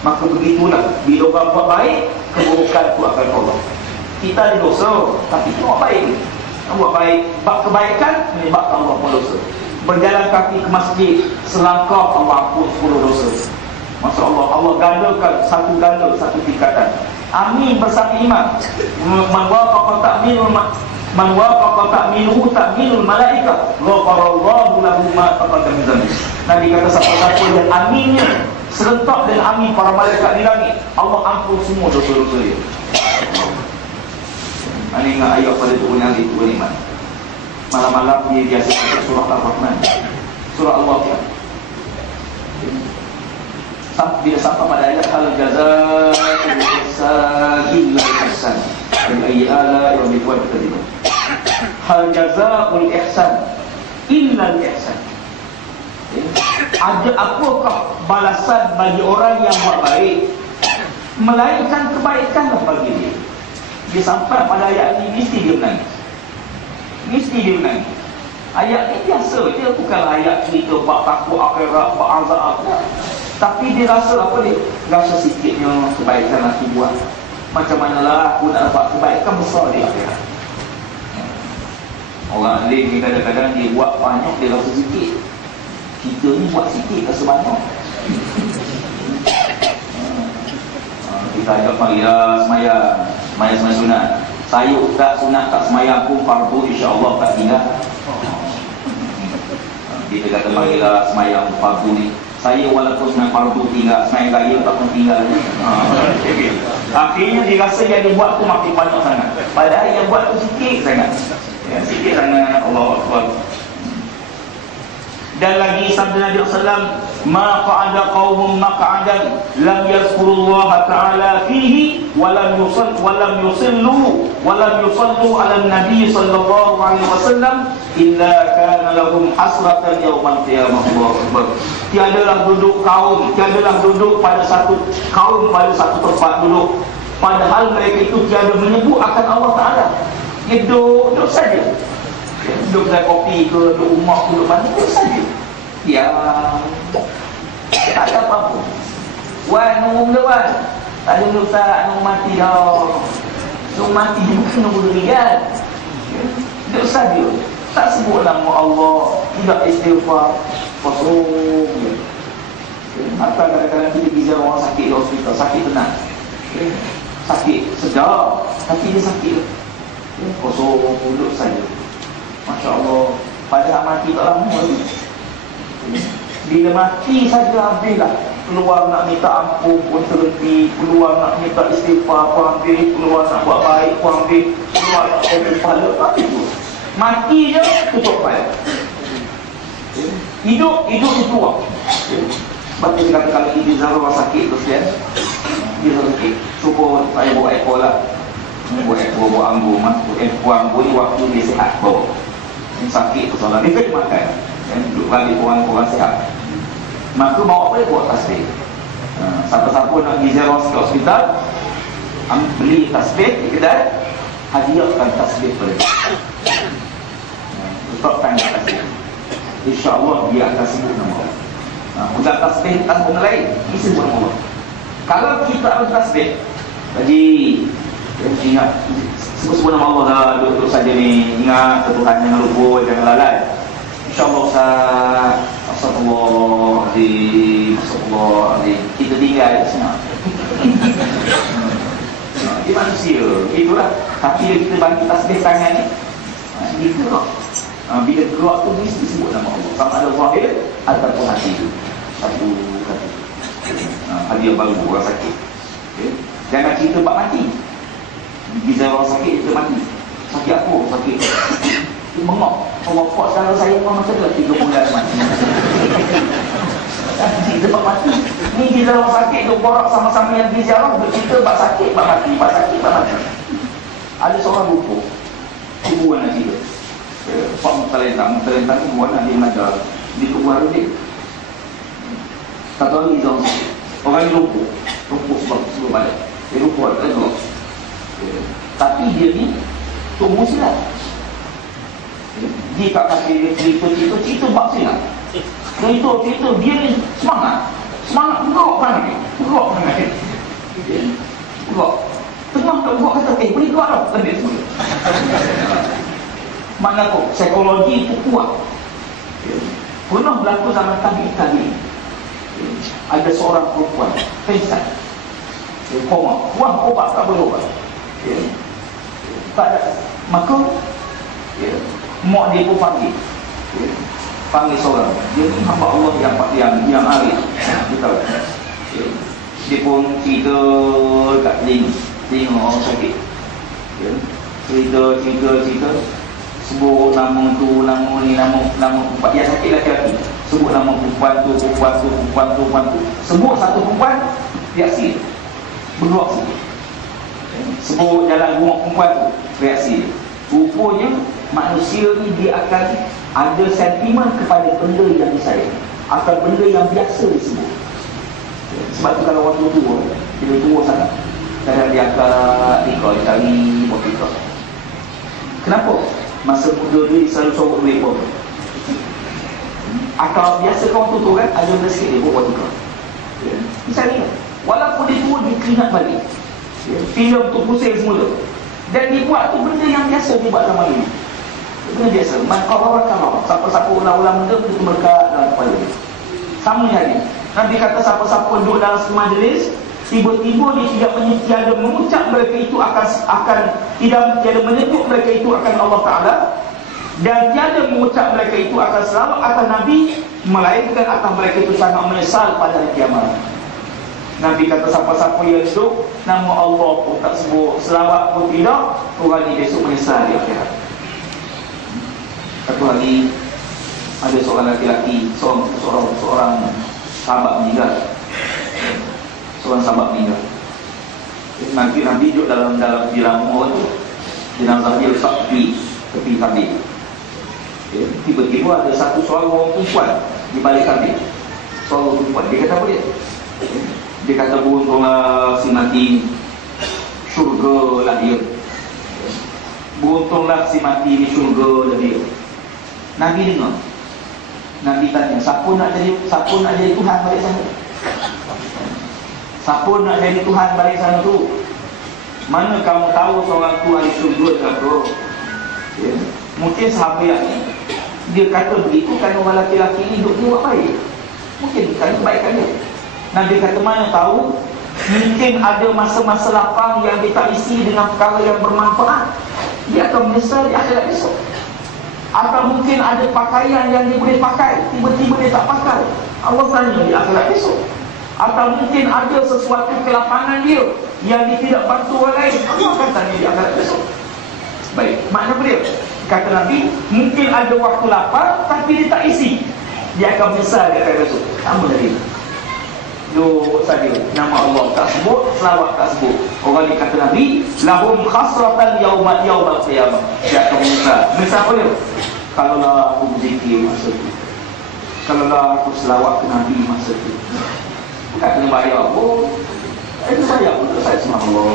Maka begitulah, bila orang buat baik, keburukan tu akan tolak. Kita ada dosa, tapi kita buat baik. Buat baik, buat kebaikan menyebabkan Allah pun dosa. Berjalan kaki ke masjid, selangkah Allah ampun 10 dosa. Masya Allah, Allah gandakan satu ganda, satu tingkatan. Amin bersama iman. Man wafaqa ta'minuhu ta'minul malaika, ghafarallahu lahu ma taqaddama min dhanbi. Nabi kata siapa-siapa yang aminnya serentak dengan amin para malaikat di langit, Allah ampun semua dosa-dosa dia. Ini ingat ayat pada turun yang itu beriman. Malam-malam dia biasa baca surah Ar-Rahman, surah Al-Waqiah. Bila sampai pada ayat hal jazaa'ul ihsan illa ihsan, dari ayat ala yang dibuat tadi. Hal jazaa'ul ihsan illa ihsan. Ada apakah balasan bagi orang yang buat baik melainkan kebaikanlah bagi dia. Dia sampai pada ayat ini, mesti dia menangis. Mesti dia menangis. Ayat ini biasa, dia bukan ayat cerita bab takut akhirat, bab azab. Tapi dia rasa apa dia? Rasa sikitnya kebaikan aku buat. Macam manalah aku nak dapat kebaikan besar di akhirat. Orang alim ni kadang-kadang dia buat banyak, dia rasa sikit. Kita ni buat sikit, rasa banyak. Kita ajak marilah semayang sunat. Sayuk tak sunat tak semayang pun fardu, insya-Allah tak tinggal. Kita kata marilah semayang fardu ni. Saya walaupun semayang fardu tinggal, semayang gaya tak pun tinggal. Akhirnya dia rasa yang dia buat tu makin banyak sangat, padahal yang buat tu sikit sangat. Sikit sangat. Allahu Akbar. Dan lagi sabda Nabi sallallahu, ma qa'ada qaumun maq'adan lam yazkurullaha ta'ala fihi wa lam yusallu ala nabi sallallahu alaihi wasallam illa kana lahum hasratan yaumal qiyamah. Allahu Akbar. Tiadalah duduk pada satu kaum pada satu tempat duduk, padahal mereka itu tiada menyebut akan Allah Ta'ala. Dia duduk saja. Duduk kedai kopi ke, duduk rumah ke, duduk mana pun saja. Ya, tak ada apa-apa. Wan, nunggu dia Wan. Tak ada dulu tak, nunggu mati dah. Nunggu mati bukan nunggu durian. Duduk saja. Tak sebut nama Allah, tidak istighfar, kosong. Maka kadang-kadang kita bisa orang sakit di hospital, sakit tenang. Sakit sedar, tapi dia sakit. Kosong, duduk saja. Masya Allah, padahal mati tak lama lagi. Bila mati saja habislah. Keluar nak minta ampun pun terhenti, keluar nak minta istighfar pun ambil, keluar nak buat baik pun ambil, keluar nak ambil pahala, habis tu. Mati je, tutup pahala. Hidup itu buang. Sebab dia kata kalau ibu Zahra sakit terus kan, dia sakit, cuba saya bawa ekor lah. Bawa ekor, bawa anggur, masuk ekor anggur ni waktu dia sihat bawa. Sakit persoalan dia kena makan, duduk balik orang sihat. Maka bawa boleh buat tasbih. Siapa-siapa nak pergi ziarah ke hospital, beli tasbih di kedai, hadiahkan tasbih pada dia. Letakkan tasbih, InsyaAllah dia akan sebut nama Allah. Bukan tasbih benda lain, dia sebut nama Allah. Kalau kita ada tasbih, jadi ingat sebut nama Allah dah, duduk saja ni, ingat Tuhan, jangan lupa, jangan lalai. InsyaAllah Ustaz, Astagfirullahaladzim, Astagfirullahaladzim, kita tinggal senang. Dia manusia, itulah. Tapi kita bagi tasbih tangan ni, dia gerak. Bila gerak tu mesti sebut nama Allah, sama ada zahir ataupun hati tu. Satu hadiah baru orang sakit. Jangan cerita bab mati. Bila orang sakit, kita mati. Sakit apa? Sakit mengok. Allah kuat sekarang saya pun macam tu 30 bulan mati. Cerita bab mati. Ni bila orang sakit tu borak sama-sama yang di ziarah, bercerita bab sakit, bab mati, bab sakit, bab mati. Ada seorang lupa, hubungan nak cerita. Pak Mutalentang tu buat nak dia mengajar di Kuburan dia. Tak tahu izah. Orang ni lupa sebab balik. Dia lupa kan tu. Tapi dia ni tumbuh silat. Dia kat kaki dia cerita bab silat. Cerita dia ni semangat bergerak tengah tak bergerak kata boleh gerak tau lebih semula. Mana tu psikologi itu kuat. Pernah berlaku zaman tabi ada seorang perempuan pingsan, koma, buang obat tak boleh ubat, tak ada. Maka mak dia pun panggil seorang, dia ni hamba Allah yang arif, dia pun cerita kat telinga orang sakit, cerita sebut nama tu, nama ni, nama perempuan yang sakit laki-laki, sebut nama perempuan tu, sebut satu perempuan reaksi bergerak sikit, sebut jalan rumah perempuan tu reaksi. Rupanya manusia ni dia akan ada sentimen kepada benda yang disayang atau benda yang biasa disebut. Sebab tu kalau waktu tua, bila tua sangat, kadang dia akan dia cari buat fikir. Kenapa? Masa muda dia selalu sorok duit pun. Akal biasa kau tu kan, ada benda sikit dia buat fikir. Misalnya, walaupun dia tua, dia keringat balik. Filem tu pusing semula. Dan dia buat tu benda yang biasa dia buat zaman ini. Benda biasa. Maqarrarakalah. Siapa-siapa ulang-ulang benda tu berkat dalam kepala dia. Sama hari. Nabi kata siapa-siapa duduk dalam majlis, tiba-tiba dia tidak mengucap mereka itu akan tidak menyebut mereka itu akan Allah Ta'ala, dan tiada mengucap mereka itu akan selawat atas Nabi, melainkan atas mereka itu sangat menyesal pada hari kiamat. Nabi kata siapa-siapa yang duduk nama Allah pun tak sebut, selawat pun tidak, orang ni besok menyesal di akhirat. Satu hari ada seorang lelaki, seorang sahabat meninggal. Seorang sahabat meninggal. Nabi duduk dalam di rumah tu, jenazah dia letak tepi tabir. Tiba-tiba ada satu suara orang perempuan di balik tabir. Suara perempuan, dia kata apa dia? Dia kata beruntunglah si mati, syurga lah dia. Beruntunglah si mati ni, syurga lah dia. Nabi dengar. Nabi tanya, siapa nak jadi Tuhan balik sana? Siapa nak jadi Tuhan balik sana tu? Mana kamu tahu seorang tu ahli syurga ke apa? Mungkin sahabat ni dia kata begitu kerana orang lelaki ni hidup dia buat baik. Mungkin kerana kebaikan dia. Nabi kata mana tahu, mungkin ada masa-masa lapang yang dia tak isi dengan perkara yang bermanfaat, dia akan menyesal di akhirat besok. Atau mungkin ada pakaian yang dia boleh pakai, tiba-tiba dia tak pakai, Allah tanya di akhirat besok. Atau mungkin ada sesuatu kelapangan dia yang dia tidak bantu orang lain, Allah akan tanya di akhirat besok. Baik, makna apa dia? Kata Nabi, mungkin ada waktu lapar tapi dia tak isi, dia akan menyesal di akhirat besok. Sama dari itu. Duduk saja, nama Allah tak sebut, selawat tak sebut. Orang ni kata Nabi, lahum khasratan yaumal qiyamah. Dia akan menyesal apa dia? Kalaulah aku berzikir masa tu, kalaulah aku selawat ke Nabi masa tu, tak kena bayar pun. Kena bayar pun tak saya subhanallah.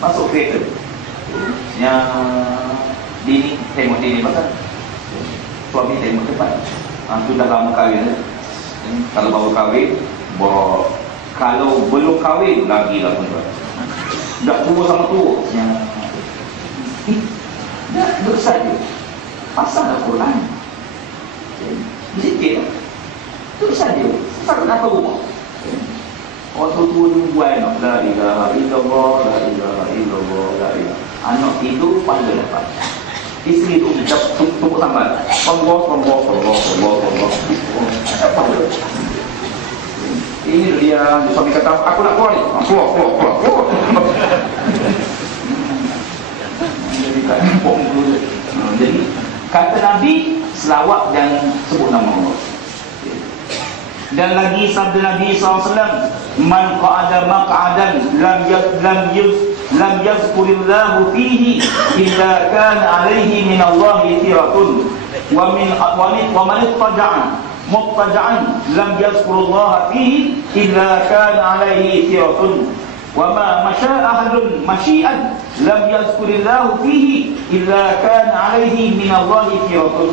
Masuk kereta yang dia ni tengok dia ni pasal suami tengok depan. Tu dah lama kahwin. Kalau baru kahwin, kalau belum kahwin lagi lah tuan. Dah tua sama tua. Dah besar dia. Pasal Al-Quran. Zikir. Itu saja. Sampai nak rumah. Orang tua ni buat nak la ilaha illallah, la ilaha illallah, la ilaha. Anak tidur panggil dapat. Isteri tu tumpuk sambal. Allah. Ini dia suami kata, aku nak keluar ni. Keluar. Jadi kata Nabi, selawat dan sebut nama Allah. Dan lagi sabda Nabi SAW, man qa'ada maq'adan lam lam yazkurillahu fihi illa kana alaihi min Allahi thiratun wa man ittaja'an muttaja'an lam yazkurullaha fihi illa kana alaihi thiratun wa ma masya'a ahadun masyi'an lam yazkurillahu fihi illa kana alaihi min Allahi thiratun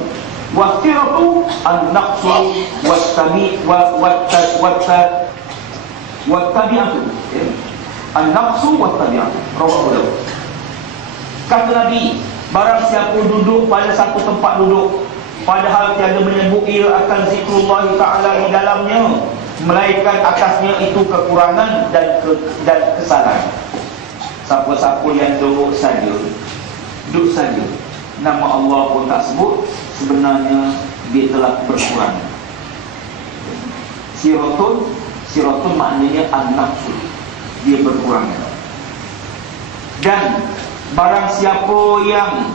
wa thiratu an-naqsu wattabi'atu an-naqsu wattabi'atu rawahu Dawud. Kata Nabi, barang siapa duduk pada satu tempat duduk padahal tiada menyebut ia akan zikrullah ta'ala di dalamnya, melainkan atasnya itu kekurangan dan kesalahan. Siapa-siapa yang duduk saja nama Allah pun tak sebut, sebenarnya dia telah berkurang. Siratun maknanya an-nafsu, dia berkurang. Dan barang siapa yang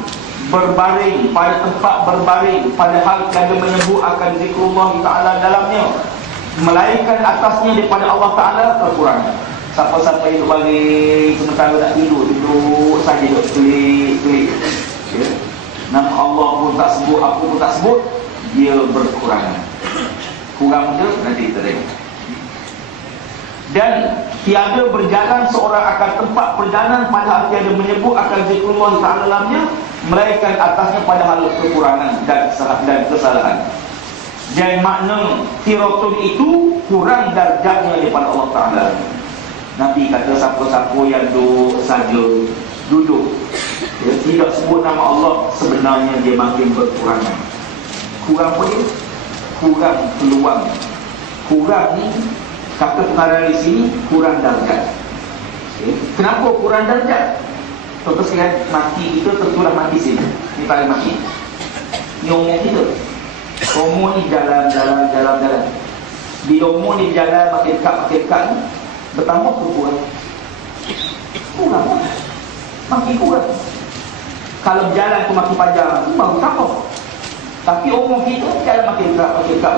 berbaring pada tempat berbaring padahal tiada menyebut akan zikrullah ta'ala dalamnya, melainkan atasnya daripada Allah Ta'ala, kekurangan. Siapa-siapa yang baring sementara nak tidur saja, duduk klik ya. Nama Allah pun tak sebut, apa pun tak sebut, dia berkurangan. Kurang dia nanti kita tengok. Dan tiada berjalan seorang akan tempat perjalanan padahal tiada menyebut akan zikrullah ta'ala dalamnya, melainkan atasnya padahal kekurangan dan kesalahan. Dan makna thiratun itu kurang darjatnya daripada Allah Ta'ala. Nabi kata siapa-siapa yang duduk ya, tidak sebut nama Allah, sebenarnya dia makin berkurangan. Kurang apa dia? Kurang peluang. Kurang ni kata pengarang di sini, kurang darjat. Kenapa kurang darjat? Contoh sekalian, mati kita tentulah mati sini. Ni paling mati. Ni umur kita. Umur ni jalan. Bila umur ni jalan makin dekat ni, bertambah ke kurang? Kurang. Makin kurang. Kalau berjalan tu makin panjang, baru tambah. Tapi umur kita jalan makin dekat.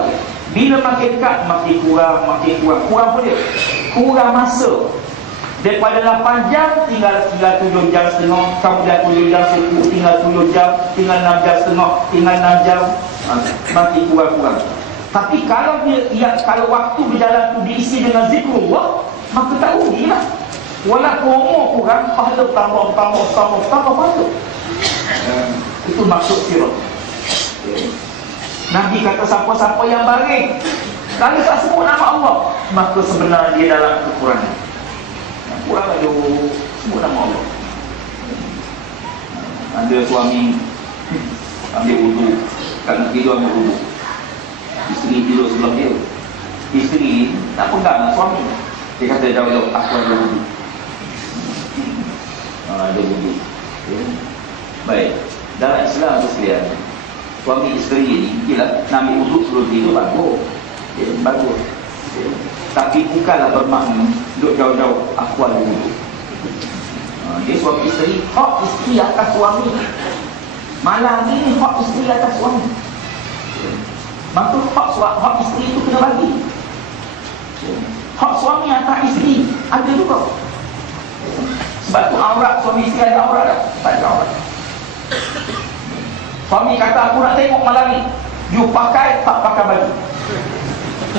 Bila makin dekat, makin kurang. Kurang apa dia? Kurang masa. Daripada 8 jam, tinggal 7 jam setengah. Kemudian 7 jam setengah, tinggal 7 jam. Tinggal 6 jam setengah, tinggal 6 jam. Makin kurang. Tapi kalau kalau waktu berjalan tu diisi dengan zikrullah, maka tak rugi lah. Walaupun umur kurang, pahala tambah pahala. Itu maksud sirat. Nabi kata siapa-siapa yang baring kalau tak sebut nama Allah, maka sebenarnya dia dalam kekurangan. Kurang ada sebut nama Allah. Ada suami ambil wudu, kalau tidur ambil wudu, isteri tidur sebelah dia. Isteri tak pegang suami. Dia kata jauh-jauh, aku ada wudu. Ada wudu. Baik, dalam Islam tu sekalian, suami isteri ni ialah nak ambil wudu sebelum tidur, bagus. Tapi bukanlah bermakna duduk jauh-jauh aku ada wudu. Dia suami isteri, hak isteri atas suami. Malam ni hak isteri atas suami. Maka hak isteri itu kena bagi. Hak suami atas isteri ada juga. Sebab tu aurat suami isteri ada aurat tak? Tak ada aurat. Suami kata aku nak tengok malam ni, you pakai tak pakai baju.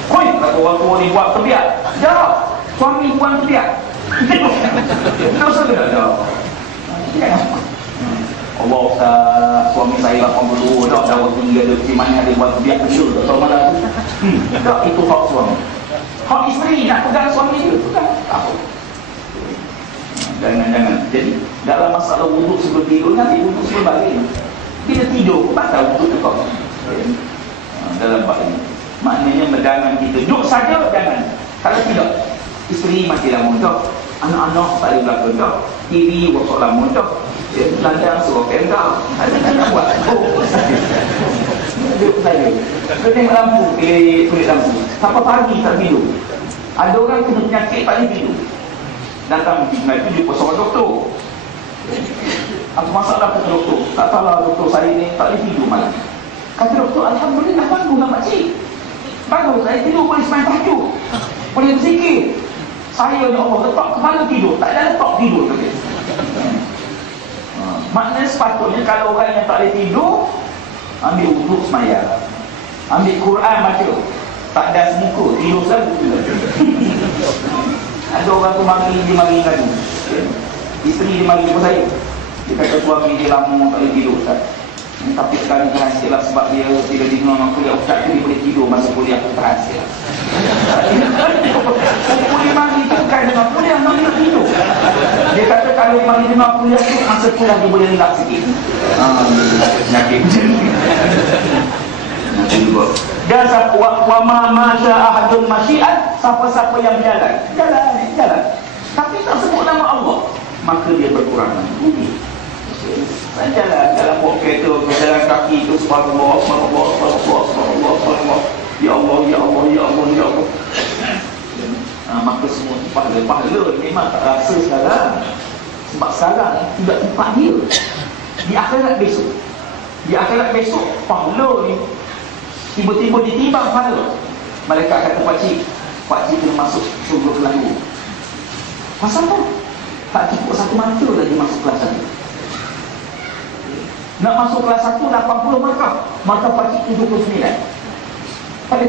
Koi, kata orang tua ni buat terbiak. Jawab, suami buang terbiak. Tak usah dia jawab. Allah Ustaz, suami saya 82 dah tinggi ada di mana ada buat terbiak kecil, tak tahu mana tu. Tak, itu hak suami. Hak isteri nak pegang suami dia, pegang. Tak apa. Jangan. Jadi dalam masalah wuduk sebelum tidur, nanti wuduk sebelum balik. Bila tidur, batal wuduk tu kau. Dalam bab ini, maknanya jangan kita duduk saja, jangan. Kalau tidak, isteri mati lama dah, anak-anak tak boleh belakang dah, TV rosak lama dah, ladang suruh kendal, ada buat. Duduk saja. Kita tengok lampu, kulit lampu. Sampai pagi tak tidur. Ada orang kena penyakit tak boleh tidur. Datang itu jumpa seorang doktor. Apa masalah kata doktor? Tak tahulah doktor saya ni tak boleh tidur malam. Kata doktor, alhamdulillah bagus lah makcik. Bagus, saya tidur boleh semain tahajud, boleh berzikir. Saya ni Allah letak kepala tidur, tak ada letak tidur tadi. Maknanya sepatutnya kalau orang yang tak boleh tidur, ambil wuduk semaya, ambil Quran baca, tak ada semuka, tidur selalu. Ada orang tu dia mari tadi, isteri dia mari jumpa saya. Dia kata suami dia lama tak boleh tidur, Ustaz. Tapi sekarang berhasil lah sebab dia bila di rumah kuliah Ustaz tu dia boleh tidur masa kuliah tu berhasil. Kuliah mari tu bukan dengan kuliah, mari nak tidur. Dia kata kalau mari dengan kuliah tu masa kuliah dia boleh lelap sikit. Nyakit macam ni. Dan wa ma masya ahadun masyiat, siapa-siapa yang jalan. Tapi tak sebut nama Allah, maka dia berkurangan. Saya jalan bawa kereta, jalan kaki tu subhanallah. Ya Allah. Maka semua pahala memang tak rasa sekarang. Sebab sekarang tidak tempat dia. Di akhirat besok pahala ni tiba-tiba ditimbang pahala. Malaikat kata pakcik kena masuk syurga Kelantan. Pasal apa? Tak cukup satu mata lagi masuk kelas 1. Nak masuk kelas 1 80 markah, maka pakcik 79. Ada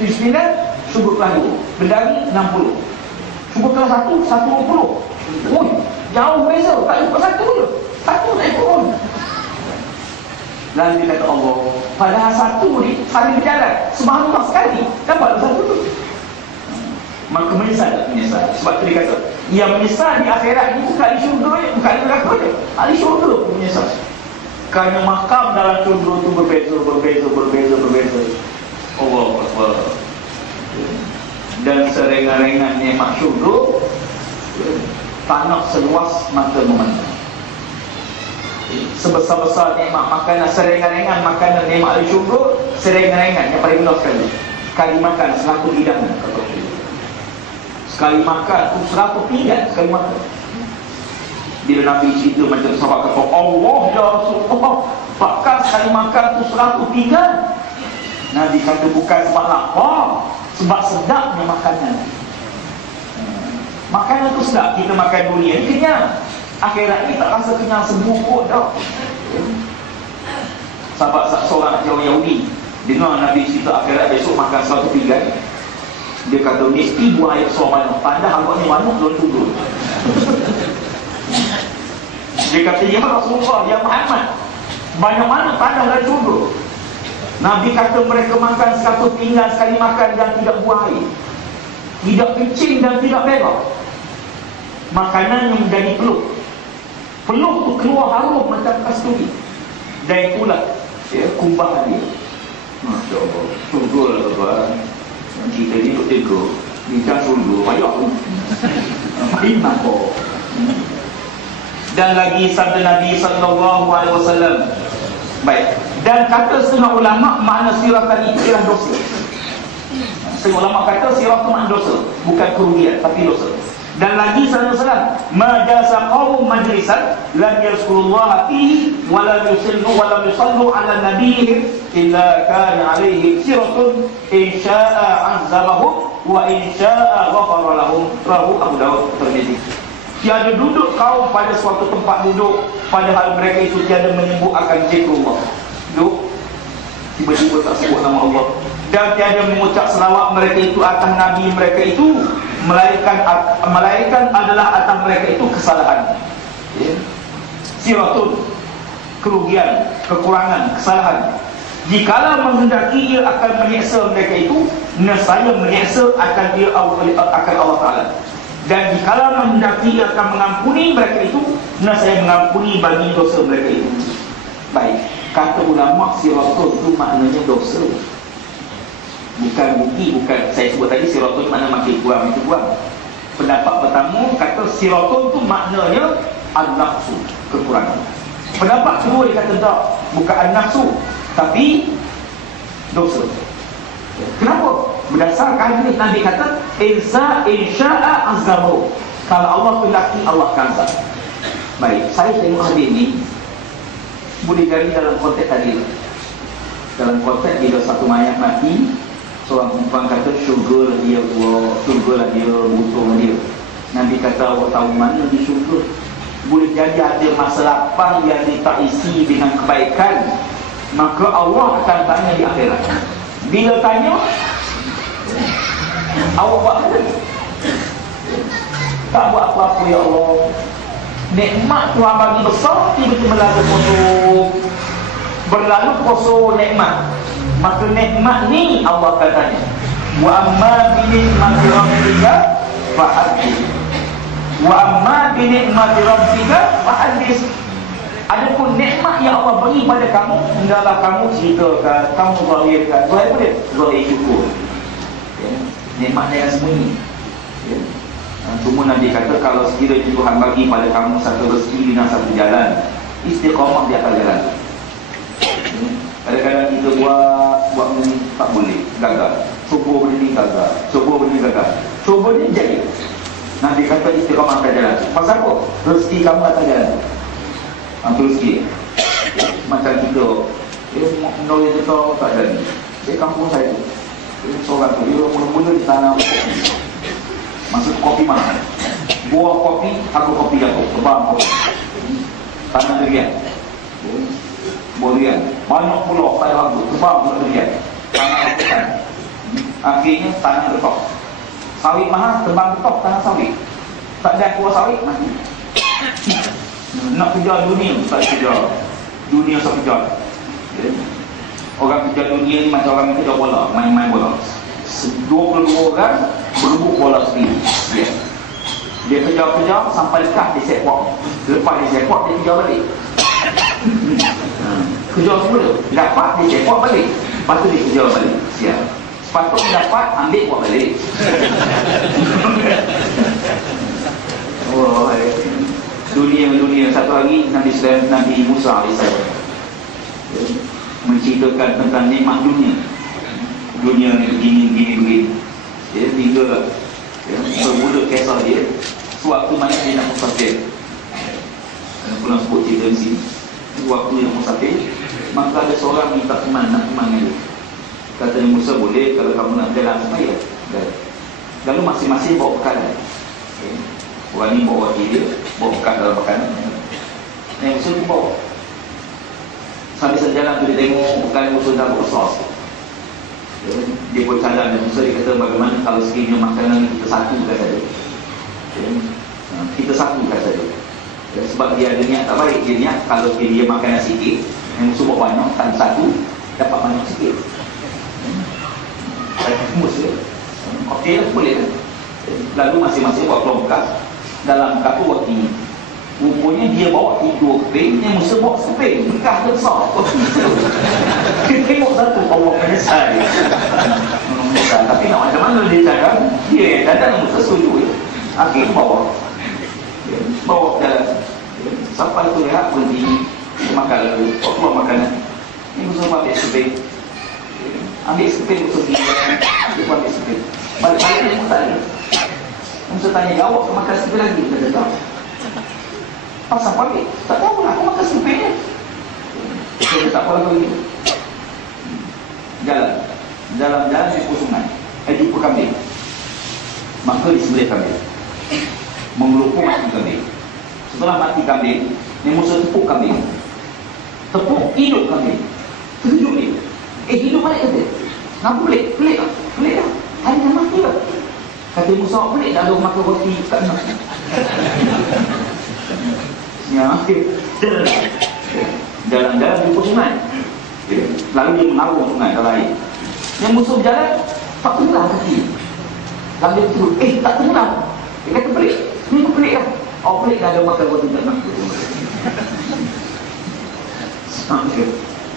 79 syurga kelas 2. Bendari 60. Syurga kelas 1 120. Oi, jauh beza, tak cukup satu je. Satu tak ikut. Lalu dia kata Allah, padahal satu ni saling berjalan, subhanallah sekali. Dapat satu tu. Maka menyesal tak menyesal? Sebab tu dia kata, yang menyesal di akhirat ni bukan di syurga ni, bukan di neraka ni. Di syurga pun menyesal. Kerana makam dalam syurga tu berbeza. Allah Akbar. Dan serengan-rengan nikmat syurga, tanah seluas mata memandang. Sebesar-besar nikmat makanan, serengan-rengan makanan nikmat di syurga, serengan-rengan yang paling mudah sekali. Sekali makan 100 hidangan, kata Allah. Sekali makan tu 100 pinggan sekali makan. Bila Nabi cerita macam sahabat kata, Allah ya Rasulullah, bahkan sekali makan tu 100 pinggan. Nabi kata bukan sebab lapar, sebab sedapnya makanan. Makanan tu sedap. Kita makan durian kenyang, akhirat ni tak rasa kenyang semua pun dah. Sahabat seorang Yahudi dengar Nabi cerita akhirat besok makan 100 pinggan. Dia kata mesti buang air besar mana, padahal agaknya manuk belum turun. Dia kata ya Rasulullah, ya Muhammad, banyak mana tanah dan turun. Nabi kata mereka makan 100 pinggan sekali makan dan tidak buang air, tidak kencing dan tidak berak. Makanannya menjadi peluh tu keluar harum macam kasturi. Dan itulah kumbahan dia. Masya Allah, surga lah tuan. Kita ni duduk tega, bincang surga, payah pun iman kok. Dan lagi sabda Nabi SAW. Baik. Dan kata setengah ulama, makna siratan itu ialah dosa. Setengah ulama kata sirah itu makna dosa, bukan kerugian, tapi dosa. Dan lagi sallallahu majasa qaum majlisan lam yazkurullaha fihi wa lam yusallu ala nabiyihim illa kana alaihi siratun in syaa'a azabahum wa in syaa'a ghafara lahum. Rawahu Abu Daud Tirmizi. Tiada duduk kaum pada suatu tempat duduk padahal mereka itu tiada menyebut akan zikrullah. Duduk tiba-tiba tak sebut nama Allah, dan tiada mengucap selawat mereka itu atas nabi mereka itu, melainkan adalah atas mereka itu kesalahan. Siratun, kerugian, kekurangan, kesalahan. Jikalau menghendaki ia akan menyeksa mereka itu, nescaya menyeksa akan dia akan Allah Ta'ala. Dan jikalau menghendaki ia akan mengampuni mereka itu, nescaya mengampuni bagi dosa mereka itu. Baik, kata ulama siratun itu maknanya dosa, bukan bukti, bukan saya sebut tadi siratun makna makin buang, itu buang. Pendapat pertama kata siratun tu maknanya an-nafsu, kekurangan. Pendapat kedua dia kata tak, bukan an-nafsu tapi dosa. Kenapa? Berdasarkan hadis Nabi kata insya'a azamu, kalau Allah kehendaki Allah akan azab. Baik, saya tengok hadis ni boleh cari dalam konteks tadi. Dalam konteks bila satu mayat mati, seorang perempuan kata syurga lah dia buah, syurga lah dia, butuh dia. Nabi kata awak tahu mana di syurga? boleh jadi ada masa lapang yang tak isi dengan kebaikan, maka Allah akan tanya di akhirat. Bila tanya, awak buat apa? Tak buat apa-apa ya Allah. Nikmat Tuhan bagi besar, tiba-tiba berlalu kosong nikmat. Maka nikmat ni Allah akan tanya, wa amma bi ni'mati rabbika fahaddits. Wa amma bi ni'mati rabbika fahaddits. Adapun nikmat yang Allah beri pada kamu, hendaklah kamu ceritakan, kamu zahirkan. Zahir apa dia? Zahir syukur. Ya. Nikmat yang sembunyi. Ya. Cuma Nabi kata, kalau sekiranya Tuhan bagi pada kamu satu rezeki dengan satu jalan, istiqamah di atas jalan. Kadang-kadang kita buat benda tak boleh, gagal. Cuba benda ni gagal, cuba benda ni gagal, cuba ni jadi. Nabi kata istiqamah atas jalan. Pasal apa? Rezeki kamu atas jalan. Terus sikit. Macam kita, menolong kita tak jadi. Di kampung saya tu, seorang tu, dia mula-mula ditanam kopi. Maksud kopi mana? Buah kopi, aku kopi jatuh, tebang kopi. Tanah durian. Buah durian. Banyak pulau, saya lagu, tebang buah durian. Tanah rekokan. Akhirnya tanah retok. Sawit mahal, tebang retok, tanah sawit. Tak ada kuah sawit, mati. Nak kejar dunia, tak kejar. Dunia tak kejar. Orang kejar dunia ni macam orang kejar bola, main-main bola. 22 orang berebut bola sendiri. Dia kejar-kejar sampai dekat di set port. Lepas di set port, dia kejar balik. Kejar semula, dapat di set port balik. Lepas tu dia kejar balik. Siap. Sepatutnya dapat, ambil buat balik. Oh, dunia. Satu hari Nabi Musa AS menceritakan tentang nikmat dunia. Dunia ni begini. Ya, hingga bermula kisah dia. Sewaktu mana dia nak musafir, pulang sebut cerita di sini. Waktu dia nak musafir, maka ada seorang minta teman, nak teman dia. Kata Musa, boleh kalau kamu nak jalan supaya. Lalu masing-masing bawa bekalan. Orang ni bawa wakil dia, bawa bekal dalam bekalan. Yang Musa pun bawa. Sambil sejalan tu dia tengok bekal Musa dah besar. Dia pun cadang dan Musa, dia kata bagaimana kalau sekiranya makanan kita satukan saja. Kita satukan saja. Sebab dia ada niat tak baik. Dia niat kalau dia makan sikit, yang Musa buat banyak, tak satu, dapat banyak sikit. Musa, okey lah, boleh kan. Lalu masing-masing buat kelompok. Dalam kartu wakil, rupanya dia bawa 3 keping, yang Musa bawa sekeping. Bekah dia besar. Dia tengok satu, Allah menyesal. Tapi nak macam mana dia cakap, dia yang cadang, Musa setuju. Akhirnya bawa jalan. Sampai tu lihat berhenti makan lalu, keluar makanan. Ini Musa ambil sekeping. Ambil sekeping, Musa pergi. Dia pun ambil sekeping. Balik-balik dia Musa tanya. Musa tanya, awak makan sekeping lagi? Dia kata, pasal pabrik? Tak tahu lah, aku makan sekeping. Dia tak apa lagi. Jalan jumpa sungai. Jumpa kambing. Maka disembelih kambing. Mengelupuk mati kambing. Setelah mati kambing, ni Musa tepuk kambing. Tepuk hidup kambing. Terhidup dia. Hidup balik kata. Kenapa pelik? Pelik lah. Hari dah mati lah. Kata Musa, pelik dah ada makan roti kat nak. Ya, jalan-jalan jumpa sungai. Lalu dia menawar sungai dalam air. Yang Musa berjalan, tak tenggelam kaki. Lalu dia turun, tak tenggelam. Dia kata pelik. Ni aku pelik lah. Pelik dah ada makan roti kat nak.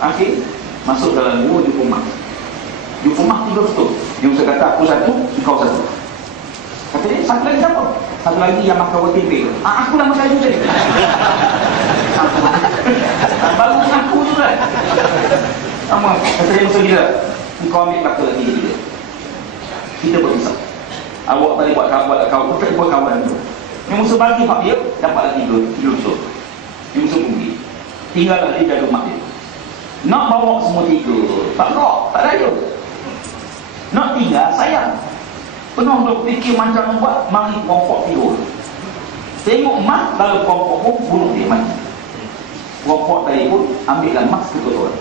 Akhir masuk dalam gua jumpa mak. Jumpa mak 3 betul. Yang Musa kata, aku satu, kau satu. Kata dia, satu lagi siapa? Satu lagi yang makan roti pek. Aku lah makan juga. Baru aku tu kan. Kata dia, Musa gila. Kau ambil bakal lagi dia. Kita berpisah. Awak tadi buat kawan, kita buat kawan tu. Yang Musa bagi hak dia, dapat lagi 3 betul. Yang Musa pergi. Tinggallah dia jaga mak dia. Nak bawa semua 3, tak ada. Nak tinggal, sayang. Penuh duk fikir macam buat, mari pokok tidur. Tengok mak dalam kelompok pun bunuh dia mati. Kelompok tadi pun ambillah mak kebetulan.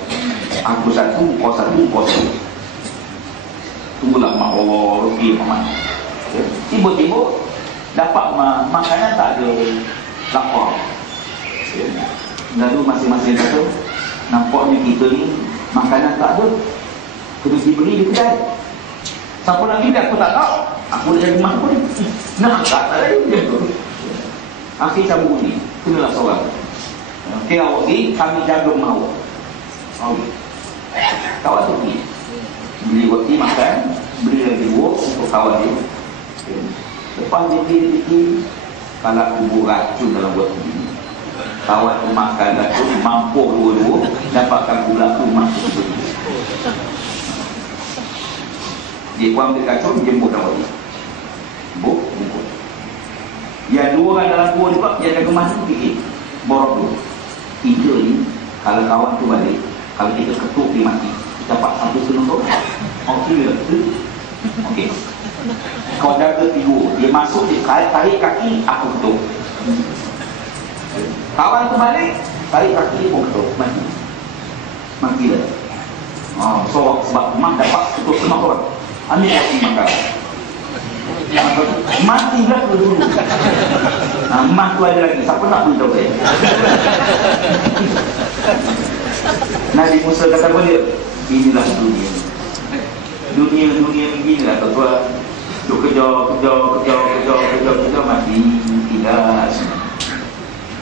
Aku satu, kau satu, kau satu. Tunggulah mak Allah rugi mak. Tiba-tiba dapat makanan tak ada, lapar. Lalu masing-masing kata, nampaknya kita ni makanan tak ada, kena dibeli di kedai. Siapa lagi dia aku tak tahu. Aku dah jadi mak pun nak tak ada dia tu. Akhir sambung ni, kenalah seorang. Okey, awak pergi, kami jaga mahu. Kawan tu pergi beli roti makan, beli lagi buah untuk kawan dia. Lepas dia pergi kalau kubur racun dalam roti ni, kawan tu makan racun, mampu dua-dua, dapatkan pula tu mampu begitu. Dia pun ambil racun, jemput dalam roti. Jemput. Yang dua orang dalam gua juga, yang jaga masa tu fikir borok tu. Tiga ni, kalau kawan tu balik, kalau kita ketuk dia mati, kita dapat satu senang tu. Okey lah tu. Okey. Kau jaga tidur, dia masuk, dia tarik kaki, aku ketuk. Kawan tu balik, tarik kaki, aku ketuk, mati. Mati lah. So sebab mak dapat ketuk senang tu. Ambil kaki makan. Mati lah dulu. Mak tu ada lagi. Siapa nak beritahu saya? Nabi Musa kata apa dia? Inilah dunia. Dunia beginilah tuan-tuan. Duk kerja mati.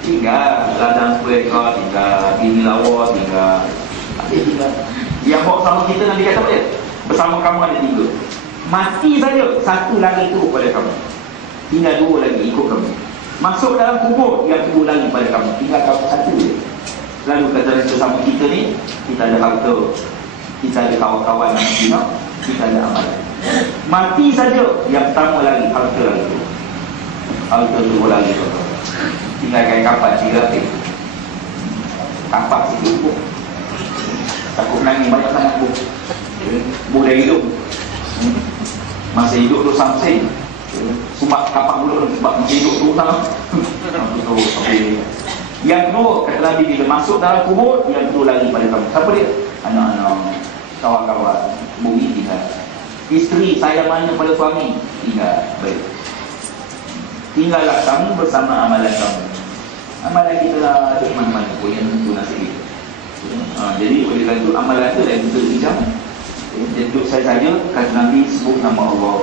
Tinggal ladang 10 ekor, tinggal bini lawa, tinggal. Yang bawa sama kita Nabi kata apa dia? Bersama kamu ada 3. Mati saja, satu lagi tu pada kamu. Tinggal 2 lagi ikut kamu. Masuk dalam kubur, yang 2 lagi pada kamu. Tinggal kamu satu je. Lalu kata sesama kita ni, kita ada harta, kita ada kawan-kawan yang kita ada amalan. Mati saja, yang pertama lagi harta lagi tu. Harta 2 lagi tu. Tinggal kain kapan 3 kapan sikit pun. Takut menangis banyak sangat pun. Boleh hidup. Masih hidup tu samsing. Sebab kapak dulu sebab masih hidup tu sama. Yang kedua, kata Nabi bila masuk dalam kubur, yang kedua lagi pada kamu. Siapa dia? Anak-anak, kawan-kawan, bumi tinggal. Isteri sayang mana pada suami? Tinggal. Baik. Tinggallah kamu bersama amalan kamu. Amalan kita lah ada mana-mana pun yang tentu nasib kita. Jadi oleh kerana itu amalan itu dah kita bincang. Jadi duduk saya saja, kata Nabi sebut nama Allah,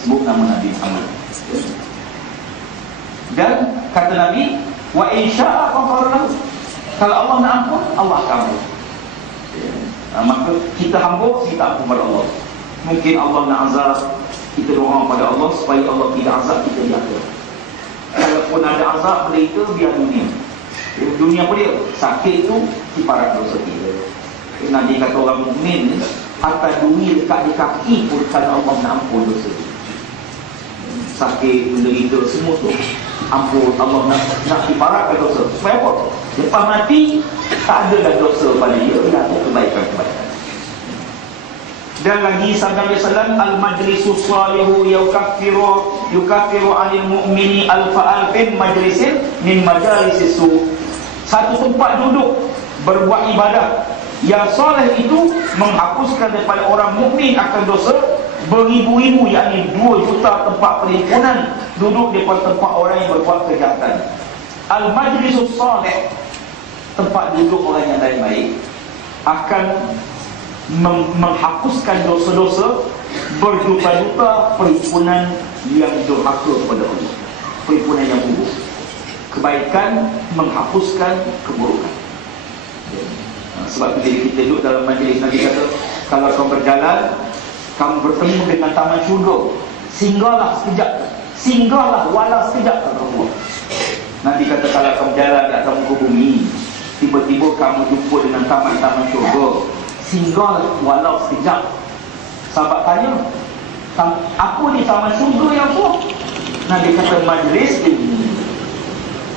sebut nama Nabi Muhammad. Dan kata Nabi, wa insya'a ghafara. Kalau Allah nak ampun, Allah akan ampun. Maka kita hamba, kita ampun kepada Allah. Mungkin Allah nak azab, kita doa pada Allah supaya Allah tidak azab kita di akhirat. Kalaupun ada azab pada itu, biar dunia. Dunia apa dia? Sakit itu kiparat dosa kita. Nabi kata orang mukmin, atas dunia dekat di kaki pun kalau Allah nak ampun dosa. Sakit, menderita, semua tu ampun, Allah nak kiparatkan dosa. Supaya apa? Lepas mati, tak ada dah dosa pada dia, dah ada kebaikan-kebaikan. Dan lagi sabda Nabi sallallahu alaihi wasallam, al-majlisu salihu yukaffiru 'anil mu'mini alfa'alfin majlisin min majalisis su. Satu tempat duduk berbuat ibadah yang soleh itu menghapuskan daripada orang mukmin akan dosa beribu-ribu, yakni 2 juta tempat perhimpunan duduk daripada tempat orang yang berbuat kejahatan. Al-majlisus salih, tempat duduk orang yang baik-baik, akan menghapuskan dosa-dosa berjuta-juta perhimpunan yang durhaka kepada Allah, perhimpunan yang buruk. Kebaikan menghapuskan keburukan. Sebab itu jadi kita duduk dalam majlis, Nabi kata, kalau kau berjalan, kamu bertemu dengan taman syurga, singgahlah sekejap, singgahlah walau sekejap, kata Allah. Nabi kata, kalau kamu jalan di atas muka bumi, tiba-tiba kamu jumpa dengan taman-taman syurga, singgahlah walau sekejap. Sahabat tanya, apa ni taman syurga yang tu? Nabi kata, majlis ini.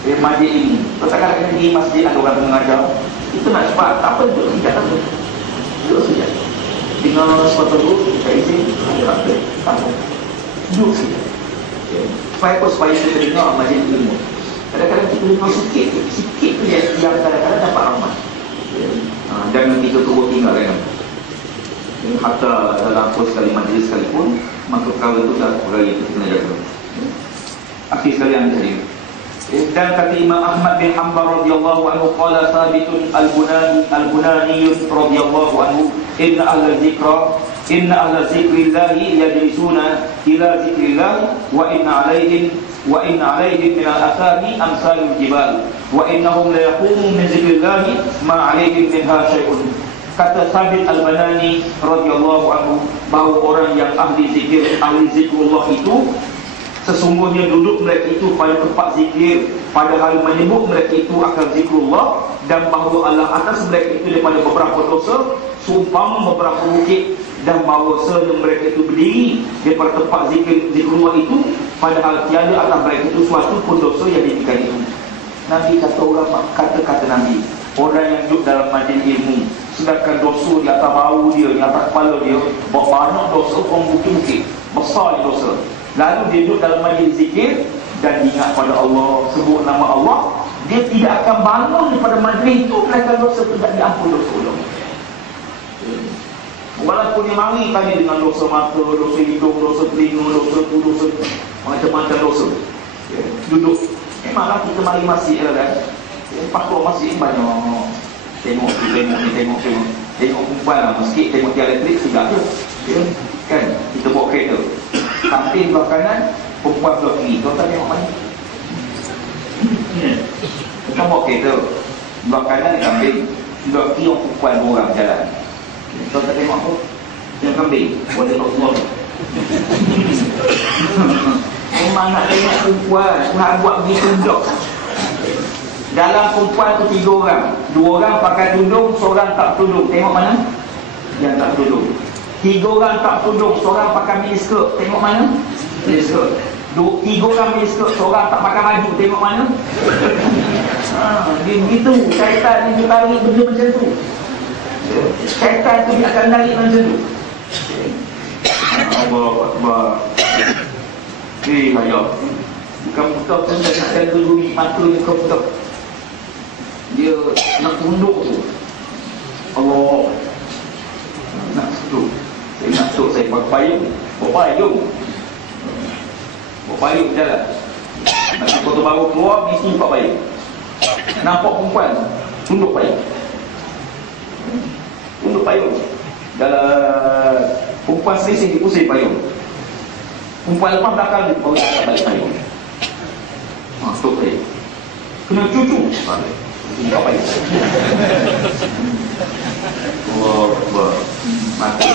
Majlis ini. Kadang-kadang di masjid ada orang mengajar, itu nak cepat, tak apa, duduk sekejap, tak apa, duduk sekejap, tinggal sepatu dulu, kita izin, tak apa, duduk sekejap. Supaya apa? Supaya kita dengar majlis ilmu. Kadang-kadang kita dengar sikit tu yang kadang-kadang dapat rahmat. Jangan kita turut tinggal kan. Hatta dalam apa sekali majlis sekalipun, maka perkara itu dah perkara itu kena jaga. Akhir sekalian tadi. Dan kata Imam Ahmad bin Hanbal radhiyallahu anhu, qala Thabitun al-Bunani radhiyallahu anhu, inna ahla zikrillahi yajlisuna ila zikrillah wa inna alaihim min al-athari amsalul jibal wa innahum la yaqumu min zikrillahi ma alaihim minha syai'un. Kata Thabit al-Bunani radhiyallahu anhu, bahawa orang yang ahli zikrullah itu sesungguhnya duduk mereka itu pada tempat zikir, padahal menyebut mereka itu akan zikrullah, dan bahawa Allah atas mereka itu daripada beberapa dosa seumpama beberapa bukit, dan bahawa mereka itu berdiri daripada tempat zikrullah itu, padahal tiada atas mereka itu suatu pun dosa yang demikian itu. Nabi kata kata Nabi, orang yang duduk dalam majlis ilmu sedangkan dosa di atas bahu dia, di atas kepala dia, banyak dosa, orang bukit-bukit besar dosa, lalu dia duduk dalam majlis zikir dan ingat pada Allah, sebut nama Allah, dia tidak akan bangun daripada majlis itu melainkan dosa tidak diampun dosa Allah. Walaupun dia mari tadi dengan dosa mata, dosa hidung, dosa telinga, dosa macam-macam dosa, duduk. Memanglah kita mari masjid kan, lepas keluar masjid banyak tengok perempuan lah, meski tengok tiada elektrik sedap je kan. Kita bawa kereta, samping belah kanan, perempuan belah kiri, tuan tak tengok mana? Kita bawa kereta, belah kanan samping, belah kiri orang perempuan dua orang jalan, tuan tak tengok apa? Yang kambing, boleh nak keluar. Memang nak tengok perempuan, nak buat begitu dok. Dalam perempuan tu 3 orang, 2 orang pakai tudung, seorang tak tudung. Tengok mana? Yang tak tudung. 3 orang tak tudung, seorang pakai miniskirt. Tengok mana? Miniskirt. 3 orang miniskirt, seorang tak pakai baju. Tengok mana? Dia begitu. Syaitan ni dia tarik benda macam tu. Syaitan tu dia akan tarik macam tu. Allah Akbar. Ayah, bukan putar pun tak nak jaga dulu mata dia, bukan putar. Dia nak tunduk tu. Allah, nak setuk. Saya nak setuk, saya pakai payung. Bawa payung jalan. Nanti foto baru keluar, mesti pakai payung. Nampak perempuan, tunduk payung. Tunduk payung. Dalam perempuan selisih dipusing payung. Perempuan lepas belakang dia baru tak balik payung. Stop payung. Kena cucu. Buka payung. Allah. Mati.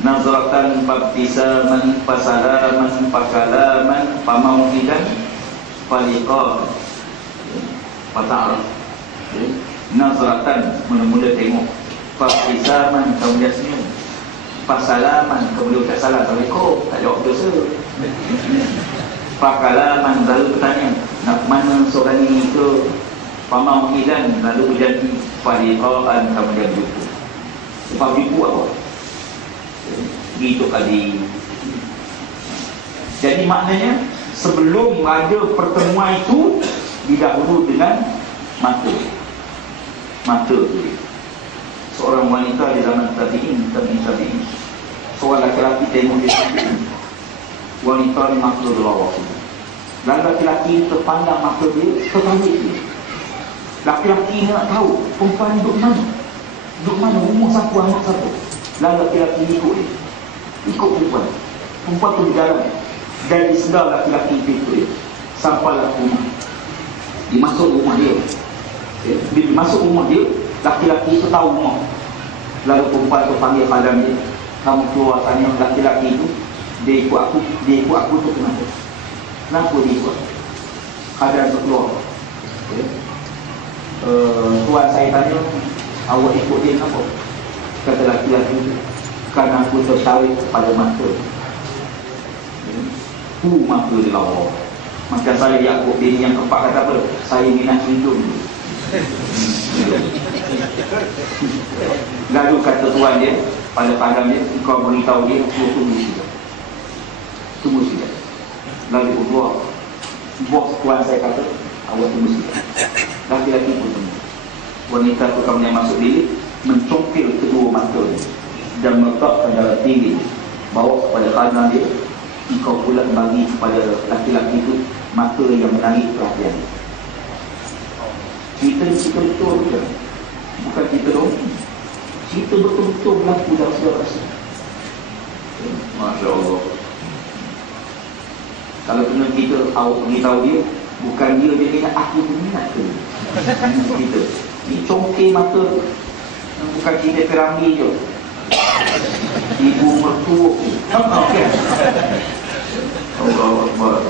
Nazratan baptisaman pasalaman pakalaman pamaulidan faliqah pata'araf. Nazratan mula-mula tengok, baptisaman kemudian senyum, pasalaman kemudian ucap salam, Assalamualaikum, tak jawab dosa. Pakalaman lalu bertanya nak mana seorang ini ke, pamaulidan lalu berjanji, faliqaan kemudian berjumpa. Sebab berjumpa apa? Gitu kali. Jadi maknanya sebelum ada pertemuan itu didahulu dengan mata tu. Seorang wanita di zaman tabi'in, seorang lelaki tengok dia, wanita ni mata dia lawak. Dan lelaki terpandang mata dia, tertarik dia. Lelaki ni nak tahu perempuan ni duduk mana, rumah siapa, anak siapa. Lalu lelaki ni ikut perempuan tu berjalan, dan disedar lelaki itu ikut dia sampailah rumah. Dia masuk rumah dia. Bila masuk rumah dia, lelaki itu tahu rumah. Lalu perempuan tu panggil khadam dia, kamu keluar tanya lelaki itu, dia ikut aku tu kenapa dia ikut? Khadam tu keluar, tuan saya tanya, awak ikut dia kenapa? Kata lelaki itu, kerana aku tertarik pada mata. Mata dia lawa. Macam saya Yaakob bin yang keempat kata apa? Saya minat hidung. Lalu kata tuan dia pada padam dia, kau beritahu dia, tunggu sikit. Lalu Allah, bos tuan saya kata, awak tunggu sikit. Laki-laki pun tunggu. Wanita tu kamu yang masuk bilik, mencongkil kedua mata dan meletakkan dalam tinggi, bawa kepada kanan dia. Engkau pula bagi kepada laki-laki itu mata yang menarik perhatian. Cerita betul ke? Bukan cerita dong. Cerita betul-betul berlaku dalam segala rasa. Masya Allah. Kalau kena kita awak beritahu dia, bukan dia minat, aku pun minat ke? Kita ni congkir mata, bukan kita kerambi je. Ibu mertua kan? Allah Akbar.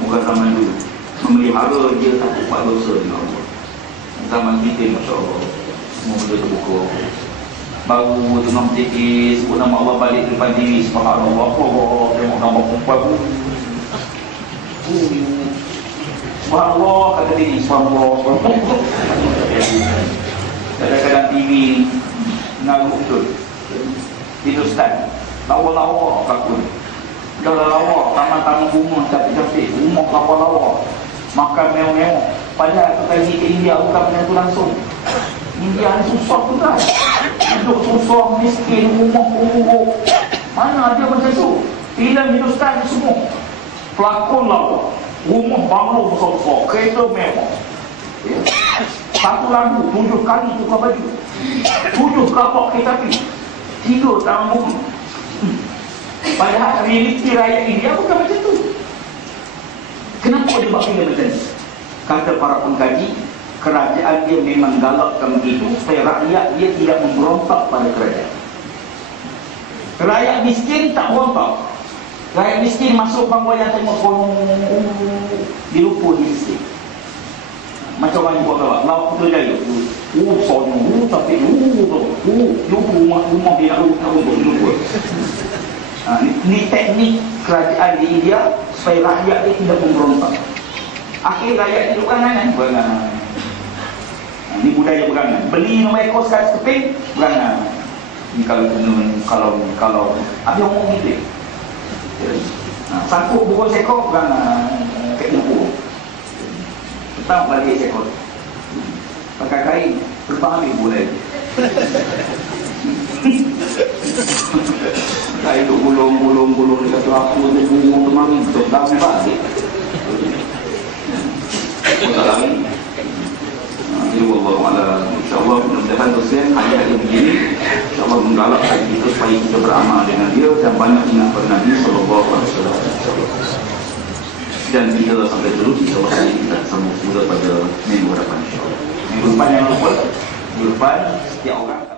Bukan zaman dulu memelihara dia takut buat dosa dengan Allah. Zaman kita Masya Allah, semua benda terbuka. Baru tengah berfikir, sebut nama Allah balik depan diri, subhanallah, Allah tengok gambar perempuan pun, subhanallah, kata diri, subhanallah. Kadang-kadang TV mengarut betul, tidur stand, lawa-lawa kakun. Dah lawa, taman-taman rumah cantik-cantik, rumah lawa-lawa, makan mewah-mewah. Padahal kita pergi ke India bukan macam tu langsung. India ni susah pun kan, hidup susah, miskin, rumah buruk. Mana ada macam tu? Filem Hindustan semua pelakon lawa, rumah banglo besar-besar, kereta mewah, ya? Satu lagu 7 kali tukar baju, 7 kapok kereta api, 3 tangan buku. Padahal realiti rakyat India bukan macam tu. Kenapa dia buat filem macam ni? Kata para pengkaji, kerajaan dia memang galakkan begitu supaya rakyat dia tidak memberontak pada kerajaan. Rakyat miskin tak berontak. Rakyat miskin masuk bangwa yang tengok dia lupa dia miskin. Macam orang buat lawak, lawak Putrajaya. Soalnya, tapi lupa rumah dia nak lupa. Ini teknik kerajaan di India supaya rakyat dia tidak memberontak. Akhir rakyat hidup berangan. Ini budaya berangan. Beli nombor ekor sekali sekeping, berangan. Ini kalau ada orang gitu. Sangkut burung sekor, berangan. Kek burung. Tetap balik sekor. Pakai kain, terbang habis boleh. Kain tu gulung dekat tu aku tu burung tu mami terbang balik. Allah, insyaAllah mudah-mudahan dosen ayat yang begini insyaAllah menggalakkan kita supaya kita beramal dengan dia dan banyak ingat pada Nabi SAW. Dan kita sampai dulu insyaAllah kita sambung semula pada minggu depan insyaAllah. Minggu depan yang lupa, minggu depan setiap orang